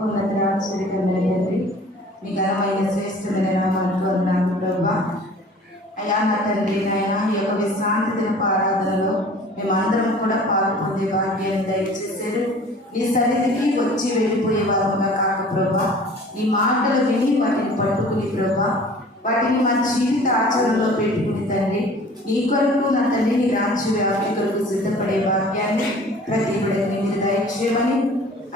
తండ్రి, మీ ఘనమైన శ్రేష్టమైన నామానికి వందనాలు ప్రభువా. అయ్యా నా తండ్రి నాయన, ఈ యొక్క విశ్రాంతి దినపు ఆరాధనలో మేమందరం కూడా పాల్పొందే భాగ్యాన్ని దయచేశారు. ఈ సన్నిధికి వచ్చి వెళ్ళిపోయే వారంగా కాక ప్రభా, ఈ మాటలు విని వాటిని పట్టుకుని ప్రభా, వాటిని మా జీవిత ఆచరణలో పెట్టుకుని తండ్రి, నీ కొరకు నా తండ్రి, నీ రాజ్య వ్యాప్తి కొరకు సిద్ధపడే భాగ్యాన్ని ప్రతి బిడ్డని మీరు దయచేయమని,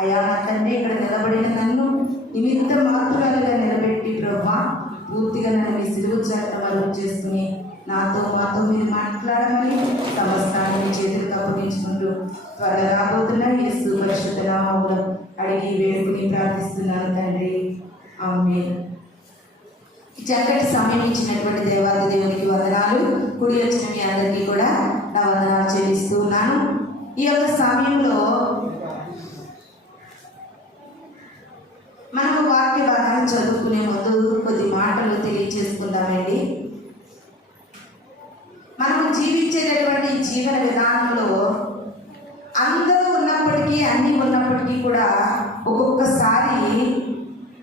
అయ్యా నా తండ్రి ఇక్కడ నిలబడిన నన్ను నిమిత్త మాత్రాలుగా నిలబెట్టి ప్రభా, పూర్తిగా నన్ను మీ సిలువ చేత చేసుకుని మాతో మీరు మాట్లాడమని సమస్తాన్ని చేతులకు అప్పగించుకుంటూ త్వరగా రాబోతున్న యేసు పరిశుద్ధ నామములో అడిగి వేడుకుని ప్రార్థిస్తున్నాను తండ్రి, ఆమేన్. చక్కటి సమయం ఇచ్చినటువంటి దేవాది దేవునికి వందనాలు. కూడి వచ్చిన మీ అందరికీ కూడా నా వందనాలు చెల్లిస్తూ ఉన్నాను. ఈ యొక్క సమయంలో మనం వాక్య భాగాన్ని చదువుకునే ముందు కొద్ది మాటలు తెలియజేసుకుందామండి. మనం జీవించేటటువంటి జీవన విధానంలో అందరూ ఉన్నప్పటికీ, అన్నీ ఉన్నప్పటికీ కూడా ఒక్కొక్కసారి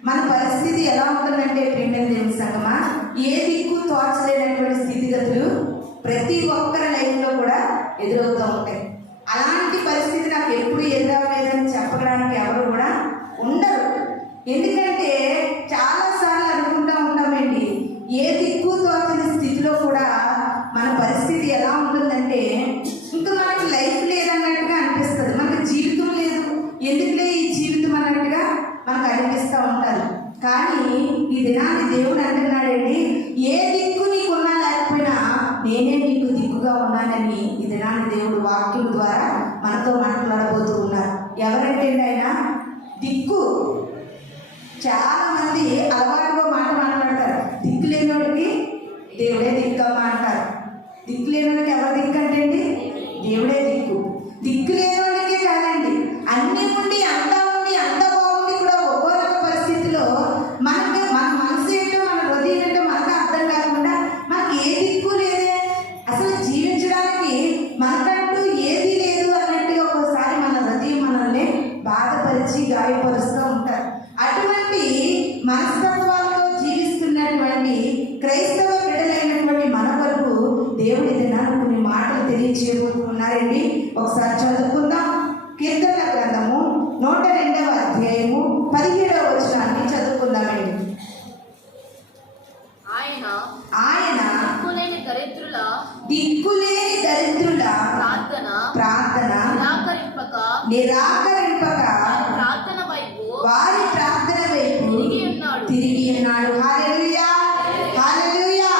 మన పరిస్థితి ఎలా ఉంటుందంటే ప్రియమైన దేవుని సంగమా, ఏ దిక్కు తోచలేనటువంటి స్థితిగతులు ప్రతి ఒక్కరి లైఫ్లో కూడా ఎదురవుతూ ఉంటాయి. అలాంటి పరిస్థితి నాకు ఎప్పుడు ఎదురవ్వలేదని చెప్పడానికి ఎవరు కూడా ఉండరు. ఎందుకంటే చాలాసార్లు అనుకుంటూ ఉంటామండి, ఏ దిక్కు తోచని స్థితిలో కూడా మన పరిస్థితి ఎలా ఉంటుందంటే ఇంకా మనకి లైఫ్ లేదన్నట్టుగా అనిపిస్తుంది. మనకు జీవితం లేదు, ఎందుకులే ఈ జీవితం అన్నట్టుగా మనకు అనిపిస్తూ ఉంటారు. కానీ ఈ దినాన్ని దేవుడు అంటున్నాడండి, ఏ దిక్కు నీకున్నా లేకపోయినా నేనే నీకు దిక్కుగా ఉన్నానని ఈ దినాన్ని దేవుడు వాక్యం ద్వారా మనతో మాట్లాడబోతూ ఉన్నారు. ఎవరంటే ఆయన దిక్కు. చాలా మంది అలవాటుగా మాట్లాడతారు, దిక్కు లేనివాడికి దేవుడే దిక్కమ్మా అంటారు. దిక్కు లేనివాడికి ఎవరు దిక్కు అంటే అండి, దేవుడే దిక్కు. దిక్కు లేనివాడికే కాదండి, అన్ని ఉండి అంతా బాగుండి కూడా ఒక్కొక్క పరిస్థితిలో మన మనసు ఏంటో, మన హృదయం ఏంటో మనకు అర్థం కాకుండా మనకి ఏ దిక్కు లేదే, అసలు జీవించడానికి మనకంటూ ఏది లేదు అన్నట్టుగా ఒక్కోసారి మన హృదయం మనల్ని బాధపరిచి గాయపరుస్తూ ఉంటారు. అటువంటి మనస్తత్వాలతో జీవిస్తున్నటువంటి క్రైస్తవ బిడ్డలైనటువంటి మన వరకు దేవుడి దినాన్ని కొన్ని మాటలు తెలియజేయబోతున్నారండి. ఒకసారి చదువుకుందాం. కీర్తనల గ్రంథము 102వ అధ్యాయము 17వ వచనాన్ని చదువుకుందామండి. ఆయన దిక్కులేని దరిద్రుల ప్రార్థన నిరాకరింపక వారి ప్రార్థన వైపు తిరిగి ఉన్నాడు. హల్లెలూయా, హల్లెలూయా.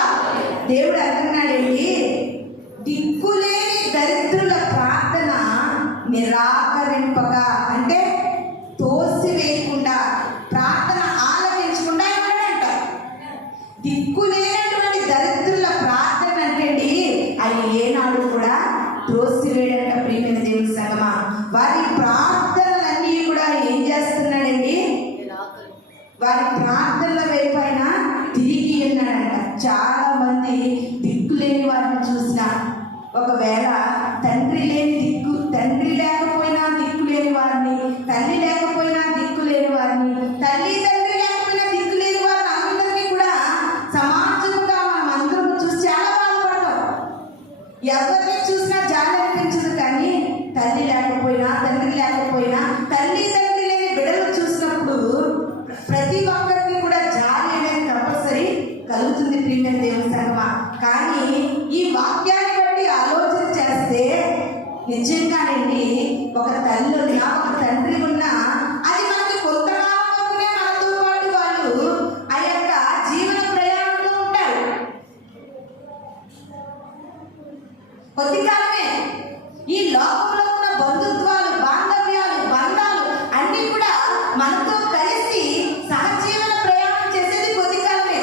దేవుడు అంటున్నాడండి, దిక్కులేని దరిద్రుల ప్రార్థన నిరాకరింపక అంటే తోసివేయకుండా, ప్రార్థన ఆలకించకుండా ఉన్నాడంట. దిక్కులేనటువంటి దరిద్రుల ప్రార్థన అంటే అవి ఏనాడు కూడా తోసివేయడంట. ప్రియమైన దేవుని సంగమా, వారి ప్రార్థనలన్నీ కూడా ఏం చేస్తున్నాడండి, వారి ప్రార్థనల వైపు ఆయన తిరిగి ఉన్నాడంట. చాలా మంది దిక్కు లేని వారిని చూసిన, ఒకవేళ తండ్రి లేకపోయినా దిక్కు లేని వారిని, తల్లి లేకపోయినా దిక్కు లేని వారిని, తండ్రి లేకపోయినా దిక్కు లేని వారిని అందరినీ కూడా సమాజంగా మనం అందరం చూసి చాలా బాధపడతాం. ఎవరిని చూసినా జాలి అనిపించదు. కానీ తల్లి లేకపోయినా, తండ్రి లేకపోయినా, తల్లి లేని బిడ్డలు చూసినప్పుడు ప్రతి ఒక్కరికి కూడా జాలి అనేది కంపల్సరీ కలుగుతుంది. ప్రియమైన దేవుని సంగమా, కానీ ఈ వాక్యాన్ని బట్టి ఆలోచన చేస్తే నిజంగానండి, ఒక తల్లి ఉన్నా, ఒక తండ్రి ఉన్నా, అది మనకి కొంతకాలం వరకునే మనతో పాటు వాళ్ళు ఆ యొక్క జీవన ప్రయాణంలో ఉంటారు. కొద్ది కాలమే. ఈ లోకంలో ఉన్న బంధుత్వాలు, బాంధవ్యాలు, బంధాలు అన్నీ కూడా మనతో కలిసి సహజీవన ప్రయాణం చేసేది కొద్ది కాలమే.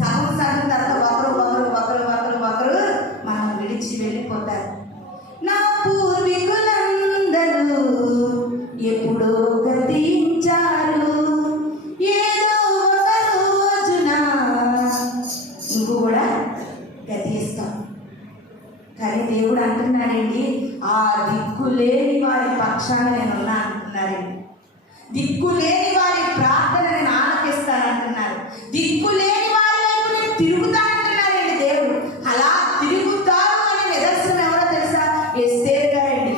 సగం తర్వాత ఒకరు మనం విడిచి వెళ్ళిపోతారు. నా పూర్వీకులందరూ ఎప్పుడో గతించారు, ఏదో ఒక రోజున నువ్వు కూడా గతిస్తావు. కానీ దేవుడు అంటున్నాడండి, ఆ దిక్కు లేని వారి పక్షాన నేను ఉన్నా అంటున్నాడండి. దిక్కు లేని వారి ప్రార్థనని నేను ఆలకిస్తానంటున్నారు. దిక్కు లేని వారి వైపు నేను తిరుగుతానంటున్నారండి దేవుడు. అలా తిరుగుతారు అనే నిదర్శనం ఎవరో తెలుసా? ఎస్తేరు గారండి.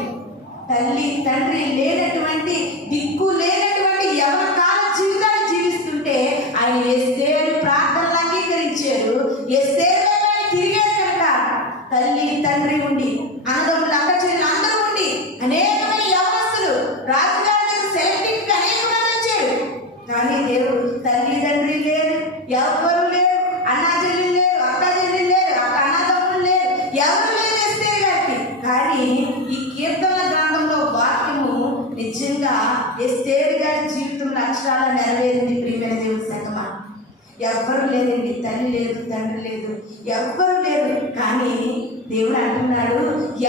తల్లి తండ్రి లేనటువంటి, దిక్కు లేనటువంటి యవన కాల జీవితాన్ని జీవిస్తుంటే ఆయన ఎస్తేరు ప్రార్థనలు అంగీకరించారు. ఎస్తేరు తిరిగారు కనుక తల్లి తండ్రి ఉండి, అన్నదమ్ములు అక్క చెల్లెలు అందరూ ఉండి, అనేకమైన యవనస్తులు రాజుగారి సెలెక్టింగ్ అనేక మంది వచ్చారు. కానీ దేవుడు తల్లి తండ్రి లేరు, ఎవరు లేరు, అన్నా చెల్లెలు లేరు, అక్క చెల్లెలు లేరు, అక్క అన్నదమ్ములు లేరు, ఎవరు లేదు ఎస్తేరు గారికి. కానీ ఈ కీర్తనల గ్రంథంలో వాక్యము నిజంగా ఎస్తేరు గారి జీవితంలో అక్షరాల నెరవేరింది. ప్రియమైన దేవుడి సంగమా, ఎవ్వరు లేదండి, తల్లి లేదు, తండ్రి లేదు, ఎవ్వరు లేరు. కానీ దేవుడు అంటున్నాడు,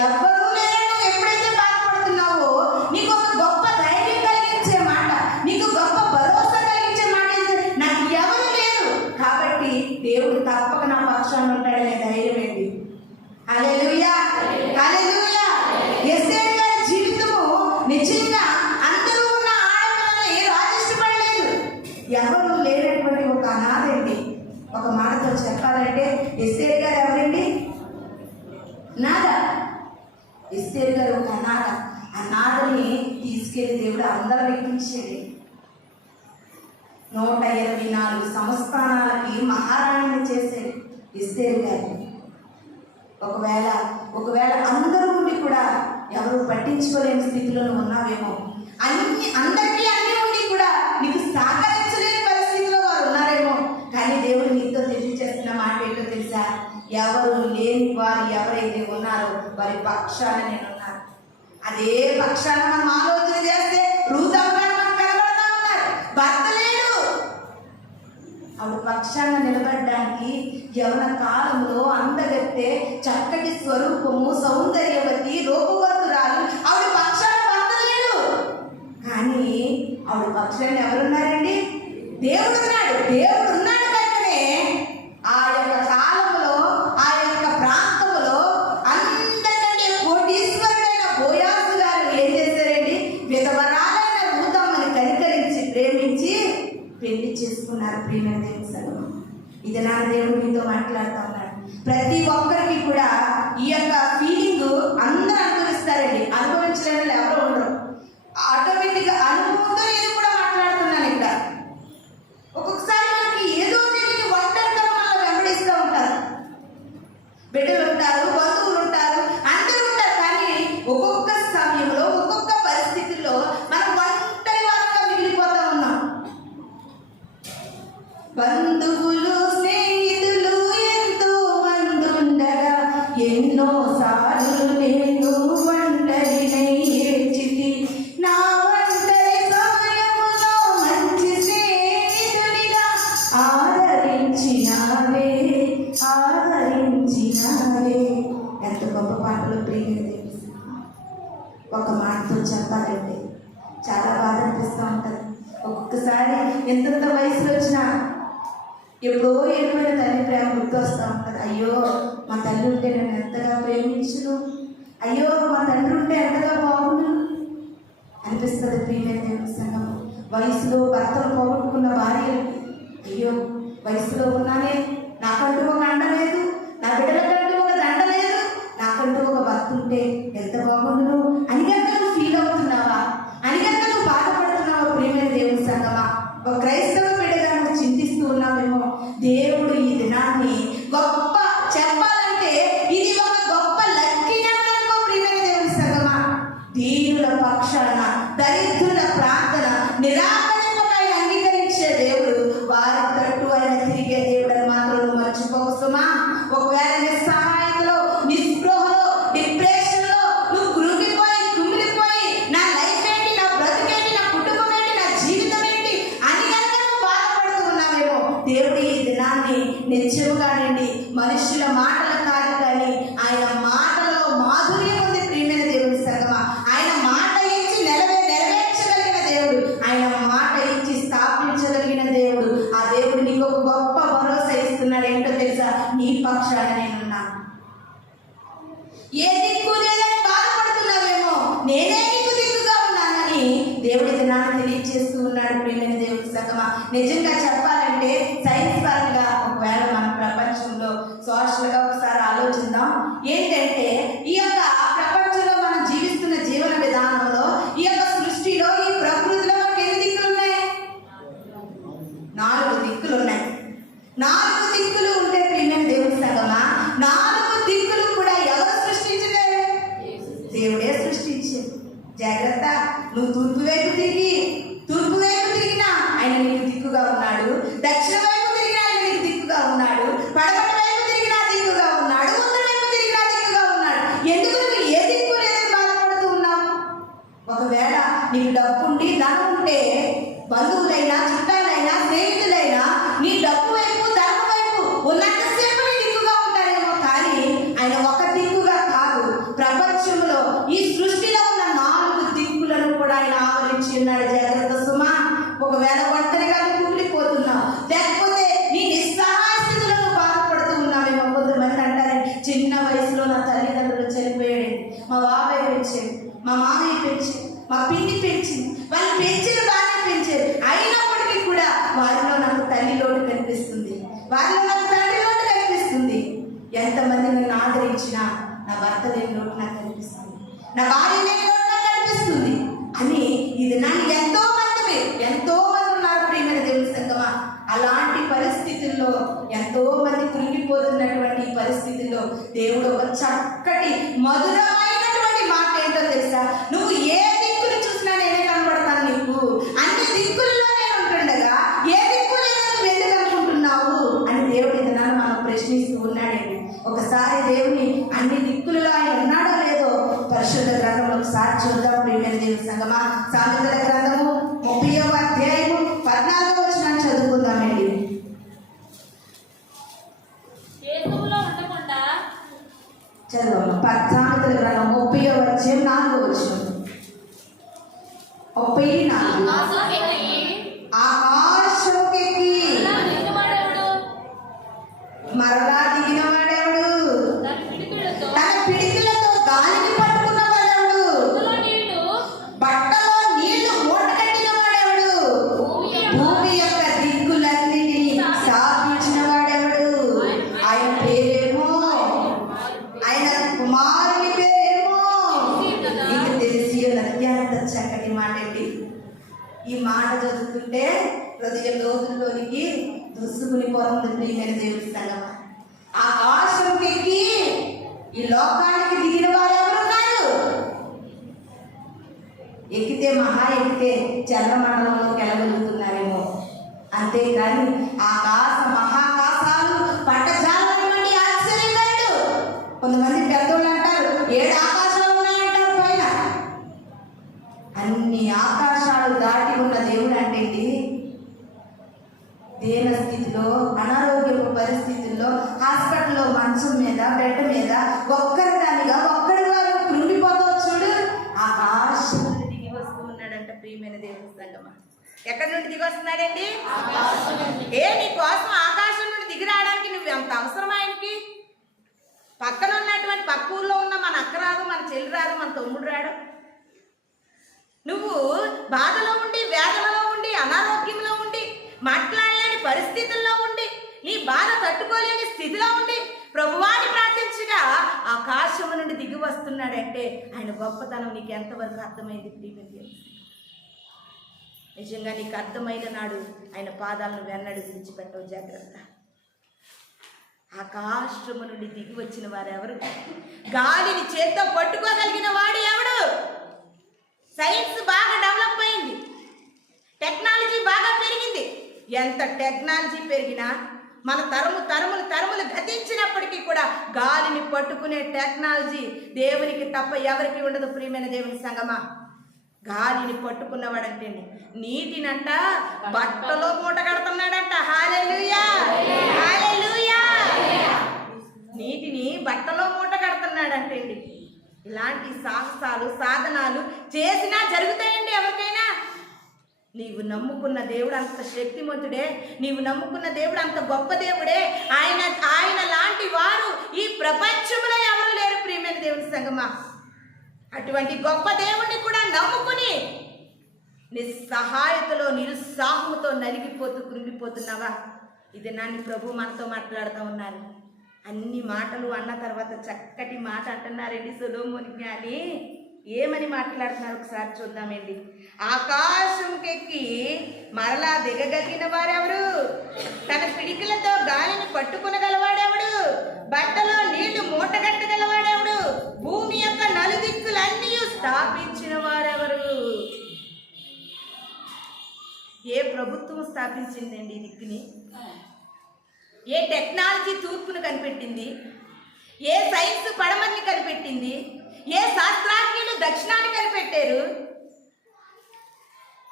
ఎవ్వరూ లేరు. ఎప్పుడైతే బాధపడుతున్నావో నీకు ఒక గొప్ప ధైర్యం కలిగించే మాట, నీకు గొప్ప భరోసా కలిగించే మాట ఏంటంటే నాకు ఎవరు లేరు కాబట్టి దేవుడు తప్పక నా పక్షాన ఉంటాడనే ధైర్యం ఏంటి. హల్లెలూయా, హల్లెలూయా. ఎస్తేరు గారి జీవితము నిజంగా అందరూ ఉన్న ఆడపిల్లని రాజు ఇష్టపడలేదు. ఎవరు లేనటువంటి ఒక అనాథ అండి. ఒక మాటతో చెప్పాలంటే ఎస్తేరు గారు ఎవరండి? నాద. ఎస్తేరు గారు ఒక అనాథ. ఆ నాదని తీసుకెళ్లి దేవుడు అందరూ ఎక్కించేది. 124 సంస్థానాలకి మహారాణిని చేసేది ఎస్తేరు గారిని. ఒకవేళ అందరూ ఉండి కూడా ఎవరు పట్టించుకోలేని స్థితిలో ఉన్నావేమో, అందరికీ అన్నీ ఉండి కూడా నీకు సహకరించలేని పరిస్థితిలో వారు ఉన్నారేమో. కానీ దేవుడు నీతో తెలియజేస్తున్న మాట ఏంటో తెలుసా? ఎవరు లేని వారు ఎవరైతే ఉన్నారో వారి పక్షాన నేనున్నాను. అదే పక్షాన మనం ఆలోచన చేస్తే రూతు అమ్మగారు మనకు కనబడతా ఉన్నారు. భర్త లేడు, ఆవిడ పక్షాన నిలబడడానికి యవన కాలంలో అందగత్తె, చక్కటి స్వరూపము, సౌందర్యవతి, రూపవంతురాలు, ఆవిడ పక్షాన భర్త లేడు. కానీ ఆవిడ పక్షాన ఎవరున్నారండి? దేవుడు ఉన్నాడు. దేవుడు ఉన్నాడు కనుకనే ఆ యొక్క కాలంలో, ఆ యొక్క ప్రాంతంలో అందరికంటే కోటీశ్వరుడైన బోయాజు గారు ఏం చేశారండి? విధవరాలైన రూతమ్మని కనికరించి ప్రేమించి పెళ్లి చేసుకున్నారు. ప్రియమైన దేవుని సంగమా, ఇది నా దేవుడు మీతో మాట్లాడుతూ ఉన్నాడు. ప్రతి ఒక్కరికి కూడా ఈ యొక్క ఫీలింగ్ అందరూ అనుభవిస్తారండి. అనుభవించలేని వాళ్ళు ఎవరో ఉండరు. ఆటోమేటిక్గా అనుభవంతో నేను కూడా మాట్లాడుతున్నాను ఇక్కడ. ఒక్కొక్కసారి మనకి ఏదో తెలియని ఒంటరితనం మనల్ని వెంబడిస్తూ ఉంటారు. బిడ్డలు ఉంటారు, బంధువులు ఉంటారు, అందరూ ఉంటారు. కానీ ఒక్కొక్క సమయంలో, ఒక్కొక్క పరిస్థితుల్లో మనం ఒంటరి వారంగా మిగిలిపోతూ ఉన్నాం. బంధువులు, స్నేహితులు ఎంతో మంది ఉండగా ఎన్నో సార్లు నేను ఒంటరినై ఏడ్చితి. నా ఒంటరి సమయములో మంచి స్నేహితుడిగా ఆదరించినావే. ఎంత గొప్ప పాటలు ప్రియమైనది. ఒక మాటతో చెప్పాలంటే చాలా బాధ అనిపిస్తూ ఉంటుంది. ఒక్కొక్కసారి ఎంతంత వయసులో వచ్చినా ఎప్పుడో వెళ్ళిపోయిన తల్లి ప్రేమ గుర్తు వస్తూ ఉంటుంది. అయ్యో మా తల్లి ఉంటే నేను ఎంతగా ప్రేమించును, అయ్యో మా తండ్రి ఉంటే ఎంతగా బాగుండు అనిపిస్తుంది. ప్రియమైన దేవుని సంగమా, వయసులో భర్తలు పోగొట్టుకున్న భార్యలు, అయ్యో వయసులో ఉన్నానే, నాకంటూ ఒక అండ లేదు, నా బిడ్డలకంటూ ఒక దండ లేదు, నాకంటూ ఒక భర్త ఉంటే ఎంత బాగుండును అని కనుక నువ్వు ఫీల్ అవుతున్నావా, అని కనుక నువ్వు బాధపడుతున్నావా? ప్రియమైన దేవుని సంగమా, ఒక క్రైస్తవ బిడ్డగా నువ్వు చింతిస్తూ ఉన్నావేమో. దేవుడు ఈ దినాన్ని గొప్ప చెప్పాలంటే ఇది ఒక గొప్ప లక్కీననుకో. ప్రియమైన దేవుని సంగమా, దీనుల పక్షాన, దరిద్రుల ప్రార్థన నిరాకరింపకై అంగీకరించే దేవుడు, వారి తట్టు ఆయన తిరిగే దేవుడు అని మాత్రం నువ్వు మర్చిపోవస్తుమా. ఒకవేళ నిస్సహాయతలో, నిస్పృహలో, డిప్రెషన్లో నువ్వు కుమిలిపోయి నా లైఫ్ ఏంటి, నా బ్రతుకేంటి, నా కుటుంబం ఏంటి, నా జీవితం ఏంటి అని కనుక నువ్వు బాధపడుతూ ఉన్నావేమో, దేవుడు ఈ దినాన్ని నిత్యముగానండి మనుషుల మాటలు కాదు కానీ ఆయన మాటలలో మాధుర్యం ఉంది. ప్రియమైన దేవుని సంగమా, ఆయన మాట ఇచ్చి నెరవేర్చగలిగిన దేవుడు, ఆయన మాట ఇచ్చి స్థాపించగలిగిన దేవుడు. ఆ దేవుడు నీకు ఒక గొప్ప భరోసా ఇస్తున్నాడు. ఏంటో తెలుసా? నీ పక్షాన నేనున్నాను. ఏ దిక్కు లేదని బాధపడుతున్నావేమో, నేనే నీకు దిక్కుగా ఉన్నానని దేవుడి దినాన్ని తెలియజేస్తూ నిజంగా చెప్పాలంటే సైన్స్ పరంగా ఒకవేళ మన ప్రపంచంలో సోషల్గా ఒకసారి ఆలోచిద్దాం. ఏంటంటే ఈ యొక్క ప్రపంచంలో మనం జీవిస్తున్న జీవన విధానంలో, ఈ యొక్క సృష్టిలో, ఈ ప్రకృతిలో మనకి ఎన్ని దిక్కులు ఉన్నాయి? 4 దిక్కులు ఉన్నాయి. 4 దిక్కులు ఉంటే ప్రియమైన దేవుని సంగమా, 4 దిక్కులు కూడా ఎవరు సృష్టించలేదు? దేవుడే సృష్టించాడు. జాగ్రత్త, నువ్వు తూర్పు వైపు తిరిగినా ఆయన నీకు దిక్కుగా ఉన్నాడు, దక్షిణ వైపు తిరిగినా ఆయన నీకు దిక్కుగా ఉన్నాడు, పడమటి వైపు తిరిగినా దిక్కుగా ఉన్నాడు, ఉత్తర వైపు తిరిగినా దిక్కుగా ఉన్నాడు. ఎందుకు నువ్వు ఏ దిక్కు లేదని బాధపడుతూ ఉన్నావు? ఒకవేళ నీకు డబ్బుండి ధనం ఉంటే బంధువులైనా, చుట్టాలైనా, స్నేహితులైనా నీ డబ్బు వైపు, ధనం వైపు ఉన్నంతసేపు నీ దిక్కుగా ఉంటారేమో, కానీ ఆయన ఒక దిక్కుగా కాదు. ప్రపంచంలో ఈ సృష్టిలో ఉన్న 4 దిక్కులను కూడా ఆయన ఆవరించి ఉన్నాడు. జాగ్రత్త సుమా. ఒకవేళ ఒంటరిగా కుమిలిపోతున్నావు, లేకపోతే నీ నిస్సహాయ స్థితిలో బాధపడుతూ ఉన్నావేమో. కొంతమంది అంటారు, చిన్న వయసులో నా తల్లిదండ్రులు చనిపోయాడు, మా బాబాయ్ పెంచాడు, మా మామయ్య పెంచాడు, మా పిన్ని పెంచింది, వాళ్ళు పెంచిన బాగా పెంచారు, అయినప్పటికీ కూడా వారిలో నాకు తల్లి లోటు కనిపిస్తుంది, వారిలో నాకు తండ్రి లోటు కనిపిస్తుంది. ఎంతమంది నన్ను ఆదరించినా నా భర్త లేని లోటు నాకు కనిపిస్తుంది, నా భార్య లేని లోటు నాకు కనిపిస్తుంది అని ఇది నన్ను ఎంతో మంది ఉన్నారు ప్రియమైన దేవుని సంగమా. అలాంటి పరిస్థితుల్లో, ఎంతో మంది కృంగిపోతున్నటువంటి పరిస్థితుల్లో దేవుడు ఒక చక్కటి మధురమైనటువంటి మాట ఏంటో తెలుసా? నువ్వు ఏ దిక్కులు చూసినా నేనే కనబడతాను నీకు, అన్ని దిక్కులలో నేను ఉంటుండగా ఏ దిక్కు లేదని నువ్వు ఎందుకు అనుకుంటున్నావు అని దేవుడు ఇదనాన్ని మనం ప్రశ్నిస్తూ ఉన్నాడండి. ఒకసారి దేవుని అన్ని దిక్కులలో ఆయన ఉన్నాడో లేదో పరిశుద్ధ గ్రంథంలో ఒకసారి చూద్దాం ప్రియమైన దేవుని సంగమా. సామెతల గ్రంథము 30వ అధ్యాయము 14వ వచనం చదువుకుందామండి. చదువు. సామెతల గ్రంథం 30వ అధ్యాయం 4వ వచనం. 34. ఆకాశంకెక్కి మరలా దిగిన వాడెవడు? తన పిడికిలతో గాలిని పట్టుకున్న వాడెవడు? బట్టలో నీళ్లు మూట కట్టిన వాడెవడు? భూమి యొక్క దిక్కులన్నిటినీ స్థాపించిన వాడెవడు? ఆయన పేరేమో, ఆయన కుమారుని పేరేమో నీకు తెలిసి అత్యంత చక్కటి మాట అండి. ఈ మాట చదువుతుంటే హృదయ లోతుల్లోనికి దుస్సుకుని పోతుంది ప్రియమైన దేవుని సంగమా. ఆకాశంకెక్కి ఈ లోకానికి దిగిన వారు ఎవరున్నారు? ఎక్కితే చంద్రమండలంలోకి వెళ్ళగలుగుతున్నారేమో, అంతేకాని మహాకాశాలు పట్టజాలని వంటి ఆశ్చర్యకరుడు. కొంతమంది పెద్దోళ్ళు అంటారు 7 ఆకాశాలు ఉన్నాయంటారు పైన. అన్ని ఆకాశాలు దాటి ఉన్న దేవుడు అంటే దేన స్థితిలో, అనారోగ్యపు పరిస్థితుల్లో, హాస్పిటల్లో మంచం మీద, బెడ్ మీద ఒక్కరిదానిగా వారు కృంగిపోతూ చూడు, ఆకాశం నుండి దిగి వస్తూ ఉన్నాడంట ప్రియమైన దేవుని సంగమా. ఎక్కడి నుండి దిగి వస్తున్నాడండి? నీ కోసం ఆకాశం నుండి దిగి రావడానికి నువ్వు ఎంత అవసరం ఆయనకి? పక్కన ఉన్నటువంటి పక్క ఊళ్ళో ఉన్న మన అక్క రాదు, మన చెల్లి రాదు, మన తమ్ముడు రాడు. నువ్వు బాధలో ఉండి, వేదనలో ఉండి, అనారోగ్యంలో ఉండి, మాట్లాడలేని పరిస్థితుల్లో ఉండి, నీ బాధ తట్టుకోలేని స్థితిలో ఉండి ప్రభువాన్ని ప్రార్థించగా ఆకాశము నుండి దిగి వస్తున్నాడంటే ఆయన గొప్పతనం నీకు ఎంతవరకు అర్థమైంది ప్రియమైన దేవుని? నిజంగా నీకు అర్థమైన నాడు ఆయన పాదాలను వెన్నడి విడిచిపెట్టవు. జాగ్రత్త. ఆకాశము నుండి దిగి వచ్చిన వారెవరు? గాలిని చేత్తో పట్టుకోగలిగిన వాడు ఎవడు? సైన్స్ బాగా డెవలప్ అయింది, టెక్నాలజీ బాగా పెరిగింది. ఎంత టెక్నాలజీ పెరిగినా మన తరములు గతించినప్పటికీ కూడా గాలిని పట్టుకునే టెక్నాలజీ దేవునికి తప్ప ఎవరికి ఉండదు ప్రియమైన దేవుని సంగమా. గాలిని పట్టుకున్నవాడంటే నీటినంట బట్టలో మూట కడుతున్నాడంట. హల్లెలూయా, హల్లెలూయా. నీటిని బట్టలో మూట కడుతున్నాడంటే ఇలాంటి సాహసాలు, సాధనాలు చేసినా జరుగుతాయండి ఎవరికైనా. నీవు నమ్ముకున్న దేవుడు అంత శక్తిమంతుడే, నీవు నమ్ముకున్న దేవుడు అంత గొప్ప దేవుడే. ఆయన లాంటి వారు ఈ ప్రపంచంలో ఎవరు లేరు ప్రియమైన దేవుని సంగమా. అటువంటి గొప్ప దేవుడిని కూడా నమ్ముకుని నిస్సహాయతలో నిరుత్సాహంతో నలిగిపోతూ కృంగిపోతున్నావా? ఇది నన్ను ప్రభు మనతో మాట్లాడుతూ ఉన్నారు. అన్ని మాటలు అన్న తర్వాత చక్కటి మాట అంటున్నారండి సొలొమోను జ్ఞాని. ఏమని మాట్లాడుతున్నారు ఒకసారి చూద్దామండి. ఆకాశంకెక్కి మరలా దిగగలిగిన వారెవరు? తన పిడికిలతో గాలిని పట్టుకునగలవాడెవడు? బట్టలో నీళ్లు మూటగట్టగలవాడెవడు? భూమి యొక్క నలుదిక్కులన్నీ స్థాపించిన వారెవరు? ఏ ప్రభుత్వం స్థాపించిందండి ఈ దిక్కుని? ఏ టెక్నాలజీ తూర్పును కనిపెట్టింది? ఏ సైన్స్ పడమర్ని కనిపెట్టింది? ఏ శాస్త్రజ్ఞులు దక్షిణాన్ని కనిపెట్టారు?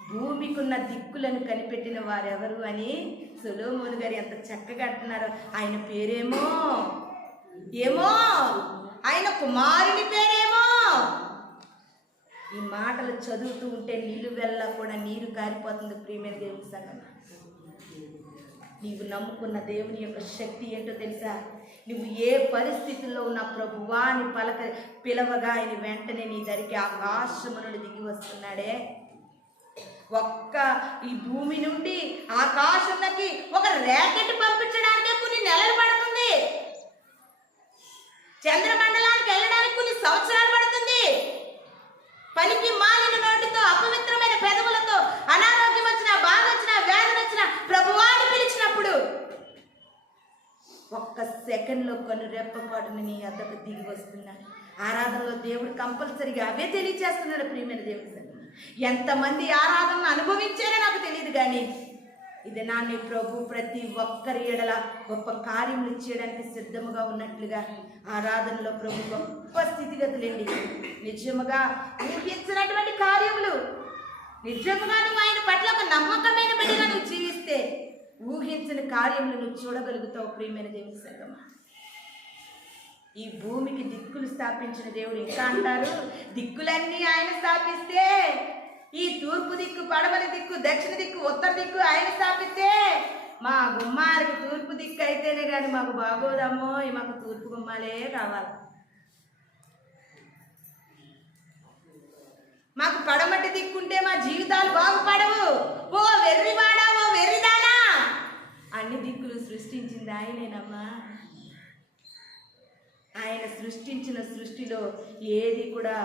భూమికున్న దిక్కులను కనిపెట్టిన వారెవరు అని సొలొమోను గారు ఎంత చక్కగా అంటున్నారు. ఆయన పేరేమో ఆయన కుమారుని పేరేమో. ఈ మాటలు చదువుతూ ఉంటే నీళ్ళు వెళ్ళ కూడా నీరు కారిపోతుంది. ప్రియమైన దేవుని సంగమ, నీవు నమ్ముకున్న దేవుని యొక్క శక్తి ఏంటో తెలుసా? నువ్వు ఏ పరిస్థితుల్లో ఉన్న ప్రభువా అని పిలవగా ఆయన వెంటనే నీ దగ్గరికి ఆకాశము నుండి దిగి వస్తున్నాడే. ఈ భూమి నుండి ఆకాశంలోకి ఒక ర్యాకెట్ పంపించడానికి కొన్ని నెలలు పడుతుంది. చంద్రమండలానికి వెళ్ళడానికి కొన్ని సంవత్సరాలు పడుతుంది. పనికి మాలిన నోటితో, అపవిత్రమైన పెదవులతో, అనారోగ్యం వచ్చినా, బాధ వచ్చినా, వ్యాధి వచ్చినా ప్రభువాని పిలిచినప్పుడు ఒక్క సెకండ్లో కొన్ని రెప్పపాటుని నీ అద్దకు దిగి వస్తున్నాడు. ఆరాధనలో దేవుడు కంపల్సరిగా అవే తెలియచేస్తున్నాడు. ప్రియమైన దేవుడు, ఎంతమంది ఆరాధనను అనుభవించారో నాకు తెలియదు, కానీ ఇది నాన్ని ప్రభు ప్రతి ఒక్కరి ఎడల గొప్ప కార్యములు చేయడానికి సిద్ధముగా ఉన్నట్లుగా ఆరాధనలో ప్రభు గొప్ప స్థితిగతులండి. నిజముగా ఊహించినటువంటి కార్యములు, నిజముగా నువ్వు ఆయన పట్ల ఒక నమ్మకమైన బిడ్డగా నువ్వు జీవిస్తే ఊహించిన కార్యములు నువ్వు చూడగలుగుతావు. ప్రియమైన దేవుని సంగమా, ఈ భూమికి దిక్కులు స్థాపించిన దేవుడు ఇంకా అంటారు, దిక్కులన్నీ ఆయన స్థాపిస్తే, ఈ తూర్పు దిక్కు, పడమర దిక్కు, దక్షిణ దిక్కు, ఉత్తర దిక్కు ఆయన స్థాపిస్తే మా గుమ్మాలకి తూర్పు దిక్కు అయితేనే కానీ మాకు బాగోదమ్మో, మాకు తూర్పు గుమ్మాలే కావాలి. మాకు పడమటి దిక్కుంటే మా జీవితాలు బాగుపడవు. ఓ వెర్రివాడా, ఓ వెర్రిదానా, అన్ని దిక్కులు సృష్టించింది ఆయనేనమ్మా. ఆయన సృష్టించిన సృష్టిలో ఏది కూడా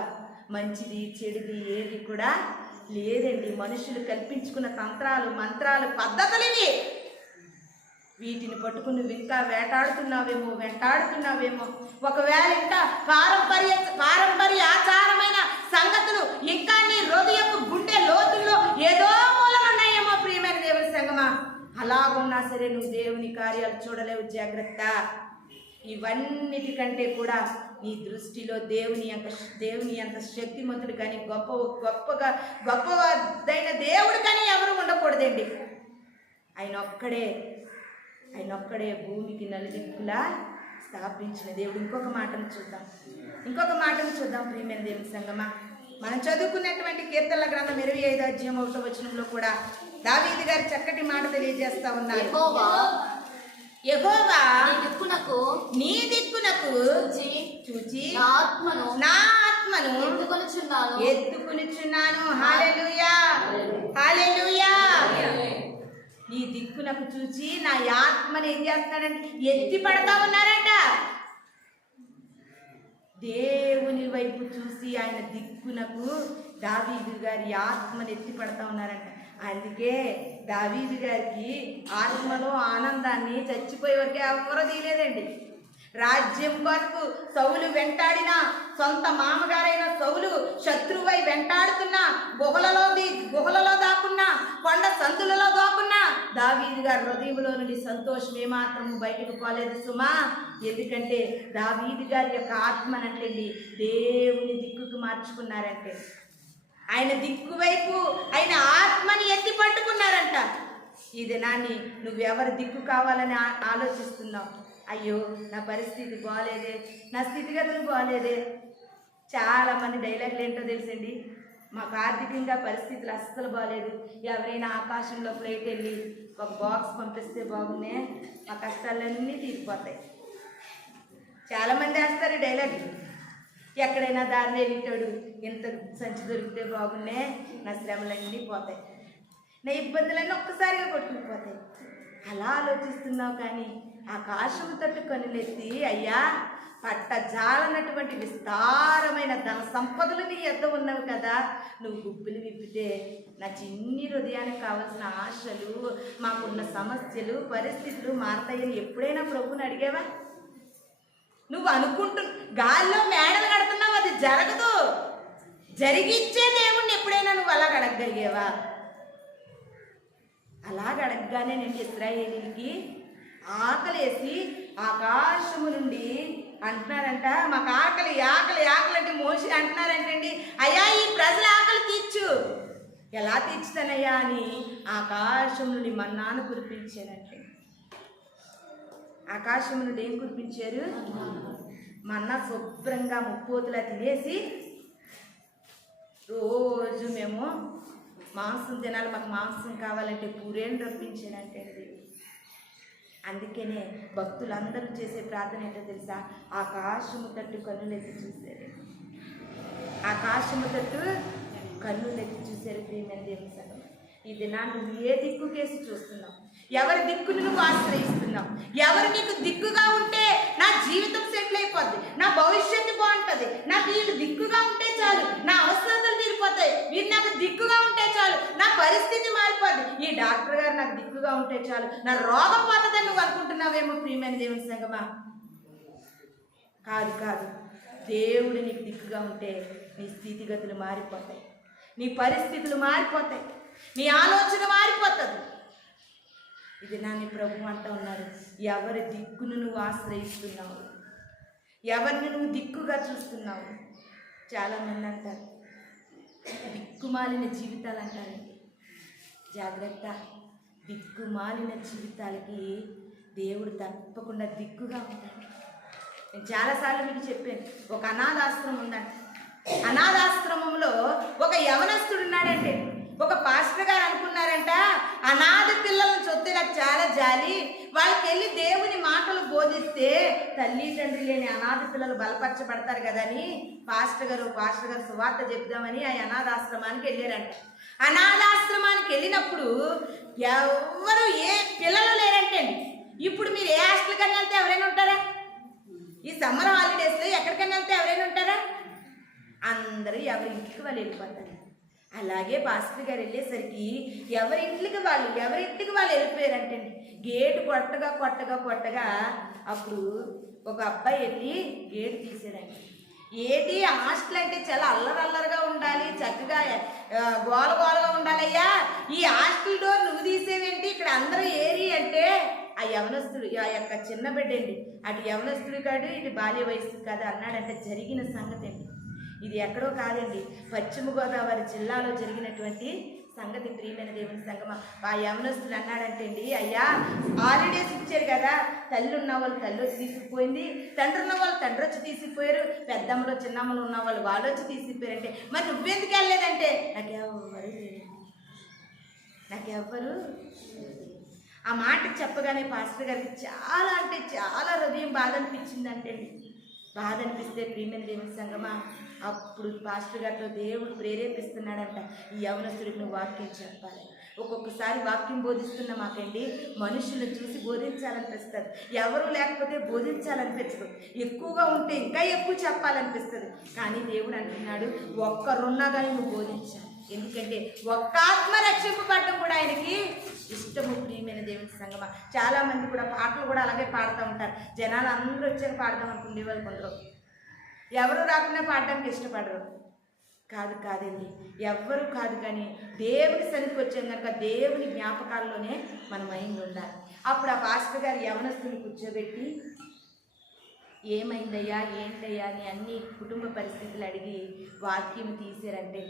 మంచిది చెడుది ఏది కూడా లేదండి. మనుషులు కల్పించుకున్న తంత్రాలు, మంత్రాలు, పద్ధతులు ఇవి. వీటిని పట్టుకుని నువ్వు ఇంకా వెంటాడుతున్నావేమో. ఒకవేళ ఇంకా పారంపర్య ఆచారమైన సంగతులు ఇంకా నీ హృదయపు గుండె లోతుల్లో ఏదో మూలనున్నాయేమో. ప్రియమైన దేవుని సంగమా, అలాగున్నా సరే నువ్వు దేవుని కార్యాలు చూడలేవు. జాగ్రత్త. ఇవన్నిటికంటే కూడా నీ దృష్టిలో దేవుని అంత శక్తిమంతుడు కానీ గొప్పదైన దేవుడు కానీ ఎవరు ఉండకూడదండి. ఆయన ఒక్కడే భూమికి నలుదిక్కులా స్థాపించిన దేవుడు. ఇంకొక మాటను చూద్దాం ప్రియమైన దేవుని సంగమా. మనం చదువుకున్నటువంటి కీర్తనల గ్రంథం 25వ అధ్యాయం 1వ వచనంలో కూడా దావీదు గారు చక్కటి మాట తెలియజేస్తా ఉన్నారు. యెహోవా నీ దిక్కునకు చూచి నా ఆత్మను ఎత్తుకొనుచున్నాను. హల్లెలూయా, హల్లెలూయా. నీ దిక్కునకు చూచి నా ఆత్మను ఏం చేస్తున్నాడంటే ఎత్తి పడతా ఉన్నారంట. దేవుని వైపు చూసి ఆయన దిక్కునకు దావీదు గారి ఆత్మను ఎత్తి పడతా ఉన్నారంట. అందుకే దావీదు గారికి ఆత్మలో ఆనందాన్ని చచ్చిపోయే వరకే ఎవరో తీయలేదండి. రాజ్యం కొరకు సౌలు వెంటాడిన, సొంత మామగారైన సౌలు శత్రువై వెంటాడుతున్నా, గుహలలో దాక్కున్నా, కొండ సందులలో దాక్కున్నా దావీదు గారి హృదయంలో నుండి సంతోషం ఏమాత్రము బయటకు పోలేదు సుమా. ఎందుకంటే దావీదు గారి యొక్క ఆత్మనంటే దేవుని దిక్కుకు మార్చుకున్నారంటే, ఆయన దిక్కు వైపు ఆయన ఆత్మని ఎత్తి పట్టుకున్నారంట. ఇది నాని నువ్వెవరి దిక్కు కావాలని ఆలోచిస్తున్నావు. అయ్యో నా పరిస్థితి బాగాలేదే, నా స్థితిగతులు బాగాలేదే. చాలామంది డైలాగులు ఏంటో తెలుసండి, మాకు ఆర్థికంగా పరిస్థితులు అస్సలు బాగాలేదు, ఎవరైనా ఆకాశంలో ఫ్లైట్ వెళ్ళి ఒక బాక్స్ పంపిస్తే బాగున్నే, మా కష్టాలన్నీ తీరిపోతాయి. చాలామంది వేస్తారు డైలాగులు. ఎక్కడైనా దారి వెళ్ళేటాడు, ఇంత సంచి దొరికితే బాగున్నే, నా శ్రమలన్నీ పోతాయి, నా ఇబ్బందులన్నీ ఒక్కసారిగా కొట్టుకుపోతాయి, అలా ఆలోచిస్తున్నావు. కానీ ఆకాశము తట్టు కనులెత్తి, అయ్యా పట్ట జాలన్నటువంటి విస్తారమైన ధన సంపదలు నీ యొద్ద ఉన్నవి కదా, నువ్వు గుబ్బులు విప్పితే నా చిన్ని హృదయానికి కావాల్సిన ఆశలు, మాకున్న సమస్యలు, పరిస్థితులు మారతాయని ఎప్పుడైనా ప్రభుని అడిగావా? నువ్వు గాల్లో మేడలు కడుతున్నావు, అది జరగదు. జరిగిచ్చే దేవుణ్ణి ఎప్పుడైనా నువ్వు అలా అడగగలిగేవా? అలా అడగగానే నేను ఇశ్రాయేలీయులకి ఆకలేసి ఆకాశము నుండి అంటున్నారంట, మాకు ఆకలి ఆకలి ఆకలి అంటే మోషి అంటున్నారంటండి, అయ్యా ఈ ప్రజల ఆకలి తీర్చు. ఎలా తీర్చుతానయ్యా అని ఆకాశం నుండి మన్నాను కురిపించారంటే. ఆకాశం నుండి ఏం కురిపించారు? మన్నా శుభ్రంగా ముప్పోతులా తినేసి, రోజు మేము మాంసం తినాలి, మాకు మాంసం కావాలంటే పూరేళ్ళు రప్పించాడంటే. అందుకనే భక్తులందరూ చేసే ప్రార్థన ఏంటో తెలుసా? ఆకాశము తట్టు కన్నులెత్తి చూశారు, ఆకాశము తట్టు కన్నులెత్తి చూశారు. ప్రియమైన దేవుని సంగమా, ఈ దినాన్ని నువ్వు ఏ దిక్కుకేసి చూస్తున్నావు? ఎవరి దిక్కును నువ్వు ఆశ్రయిస్తున్నావు? ఎవరు నీకు దిక్కుగా ఉంటే నా జీవితం సెటిల్ అయిపోద్ది, నా భవిష్యత్తు బాగుంటుంది, నాకు వీళ్ళు దిక్కుగా ఉంటే చాలు, నా అవసరాలు తీరిపోతాయి, వీరు నాకు దిక్కుగా ఉంటే చాలు, నా పరిస్థితి మారిపోద్ది, ఈ డాక్టర్ గారు నాకు దిక్కుగా ఉంటే చాలు, నా రోగం పోతుందని నువ్వు అనుకుంటున్నావేమో. ప్రియమైన దేవుని సంగమా, కాదు కాదు. దేవుడు నీకు దిక్కుగా ఉంటే నీ స్థితిగతులు మారిపోతాయి, నీ పరిస్థితులు మారిపోతాయి, నీ ఆలోచన మారిపోతుంది. ఇది నా నీ ప్రభు అంటూ ఉన్నాడు, ఎవరి దిక్కును నువ్వు ఆశ్రయిస్తున్నావు, ఎవరిని నువ్వు దిక్కుగా చూస్తున్నావు. చాలామంది అంటారు దిక్కుమాలిన జీవితాలు అంటారండి. జాగ్రత్త, దిక్కుమాలిన జీవితాలకి దేవుడు తప్పకుండా దిక్కుగా ఉంటాడు. నేను చాలాసార్లు మీకు చెప్పాను, ఒక అనాథాశ్రమం ఉందంట. అనాథాశ్రమంలో ఒక యవనస్తుడు ఉన్నాడంటే. ఒక పాస్టర్ గారు అనుకున్నారంట, అనాథ పిల్లలను చూస్తే నాకు చాలా జాలి, వాళ్ళకి వెళ్ళి దేవుని మాటలు బోధిస్తే తల్లి తండ్రి లేని అనాథ పిల్లలు బలపరచబడతారు కదా అని పాస్టర్ గారు సువార్త చెప్దామని ఆ అనాథాశ్రమానికి వెళ్ళారంట. అనాథాశ్రమానికి వెళ్ళినప్పుడు ఎవరు ఏ పిల్లలు లేరంటే, ఇప్పుడు మీరు ఏ హాస్టల్ కన్నా వెళ్తే ఎవరైనా ఉంటారా? ఈ సమ్మర్ హాలిడేస్లో ఎక్కడికైనా వెళ్తే ఎవరైనా ఉంటారా? అందరూ ఎవరి ఇంటికి వాళ్ళు వెళ్ళిపోతారు. అలాగే పాస్టర్ గారు వెళ్ళేసరికి ఎవరింటికి వాళ్ళు వెళ్ళిపోయారంటే, గేటు కొట్టగా అప్పుడు ఒక అబ్బాయి వెళ్ళి గేటు తీసాడండి. ఏంటి హాస్టల్ అంటే చాలా అల్లరల్లరిగా ఉండాలి, చక్కగా గోలగా ఉండాలయ్యా, ఈ హాస్టల్ డోర్ నువ్వు తీసేవేంటి, ఇక్కడ అందరూ ఏరి అంటే ఆ యవనస్తుడు, ఆ యొక్క చిన్న బిడ్డ అండి, అటు యవనస్తుడు కాదు ఇటు బాల్య వయస్సు కాదు అన్నాడంటే. జరిగిన సంగతి అండి ఇది, ఎక్కడో కాదండి, పశ్చిమ గోదావరి జిల్లాలో జరిగినటువంటి సంగతి. ప్రియమైన దేవుని సంగమా, ఆ యవనస్తులు అన్నాడంటే అండి, అయ్యా హాలిడేస్ ఇచ్చారు కదా, తల్లి ఉన్న వాళ్ళు తల్లి వచ్చి తీసుకుపోయింది, తండ్రి ఉన్న వాళ్ళు తండ్రి వచ్చి తీసుకుపోయారు, పెద్దమ్మలు చిన్నమ్మలు ఉన్న వాళ్ళు వచ్చి తీసుకుపోయారంటే, మరి నువ్వెందుకు వెళ్ళలేదంటే నాకెవ్వరు. ఆ మాట చెప్పగానే పాస్టర్ గారికి చాలా అంటే చాలా హృదయం బాధ అనిపించిందంటే అండి. బాధ అనిపిస్తే ప్రియమైన దేవుని సంగమా, అప్పుడు పాస్టర్ గారితో దేవుడు ప్రేరేపిస్తున్నాడంట, ఈ యవనస్తుడికి నువ్వు వాక్యం చెప్పాలి. ఒక్కొక్కసారి వాక్యం బోధిస్తున్న మాకండి మనుషులను చూసి బోధించాలనిపిస్తుంది, ఎవరు లేకపోతే బోధించాలనిపించదు, ఎక్కువగా ఉంటే ఇంకా ఎక్కువ చెప్పాలనిపిస్తుంది. కానీ దేవుడు అంటున్నాడు, ఒక్కరున్నా కానీ నువ్వు బోధించాలి. ఎందుకంటే ఒక్క ఆత్మ రక్షింపబడటం కూడా ఆయనకి ఇష్టము. ప్రియమైన దేవుని సంగమా, చాలామంది కూడా పాటలు కూడా అలాగే పాడుతూ ఉంటారు. జనాలు అందరూ వచ్చాక పాడదాం అనుకునే వాళ్ళు కొందరు, ఎవరు రాకుండా పాడడానికి ఇష్టపడరు. కాదండి, ఎవ్వరు కాదు, కానీ దేవుని సన్నిధికి వచ్చాం కనుక దేవుని జ్ఞాపకాల్లోనే మన మైండ్ ఉండాలి. అప్పుడు ఆ పాస్టర్ గారు యవనస్తుని కూర్చోబెట్టి, ఏమైందయ్యా ఏంటయ్యా అని అన్ని కుటుంబ పరిస్థితులు అడిగి వాక్యం తీసారంటే,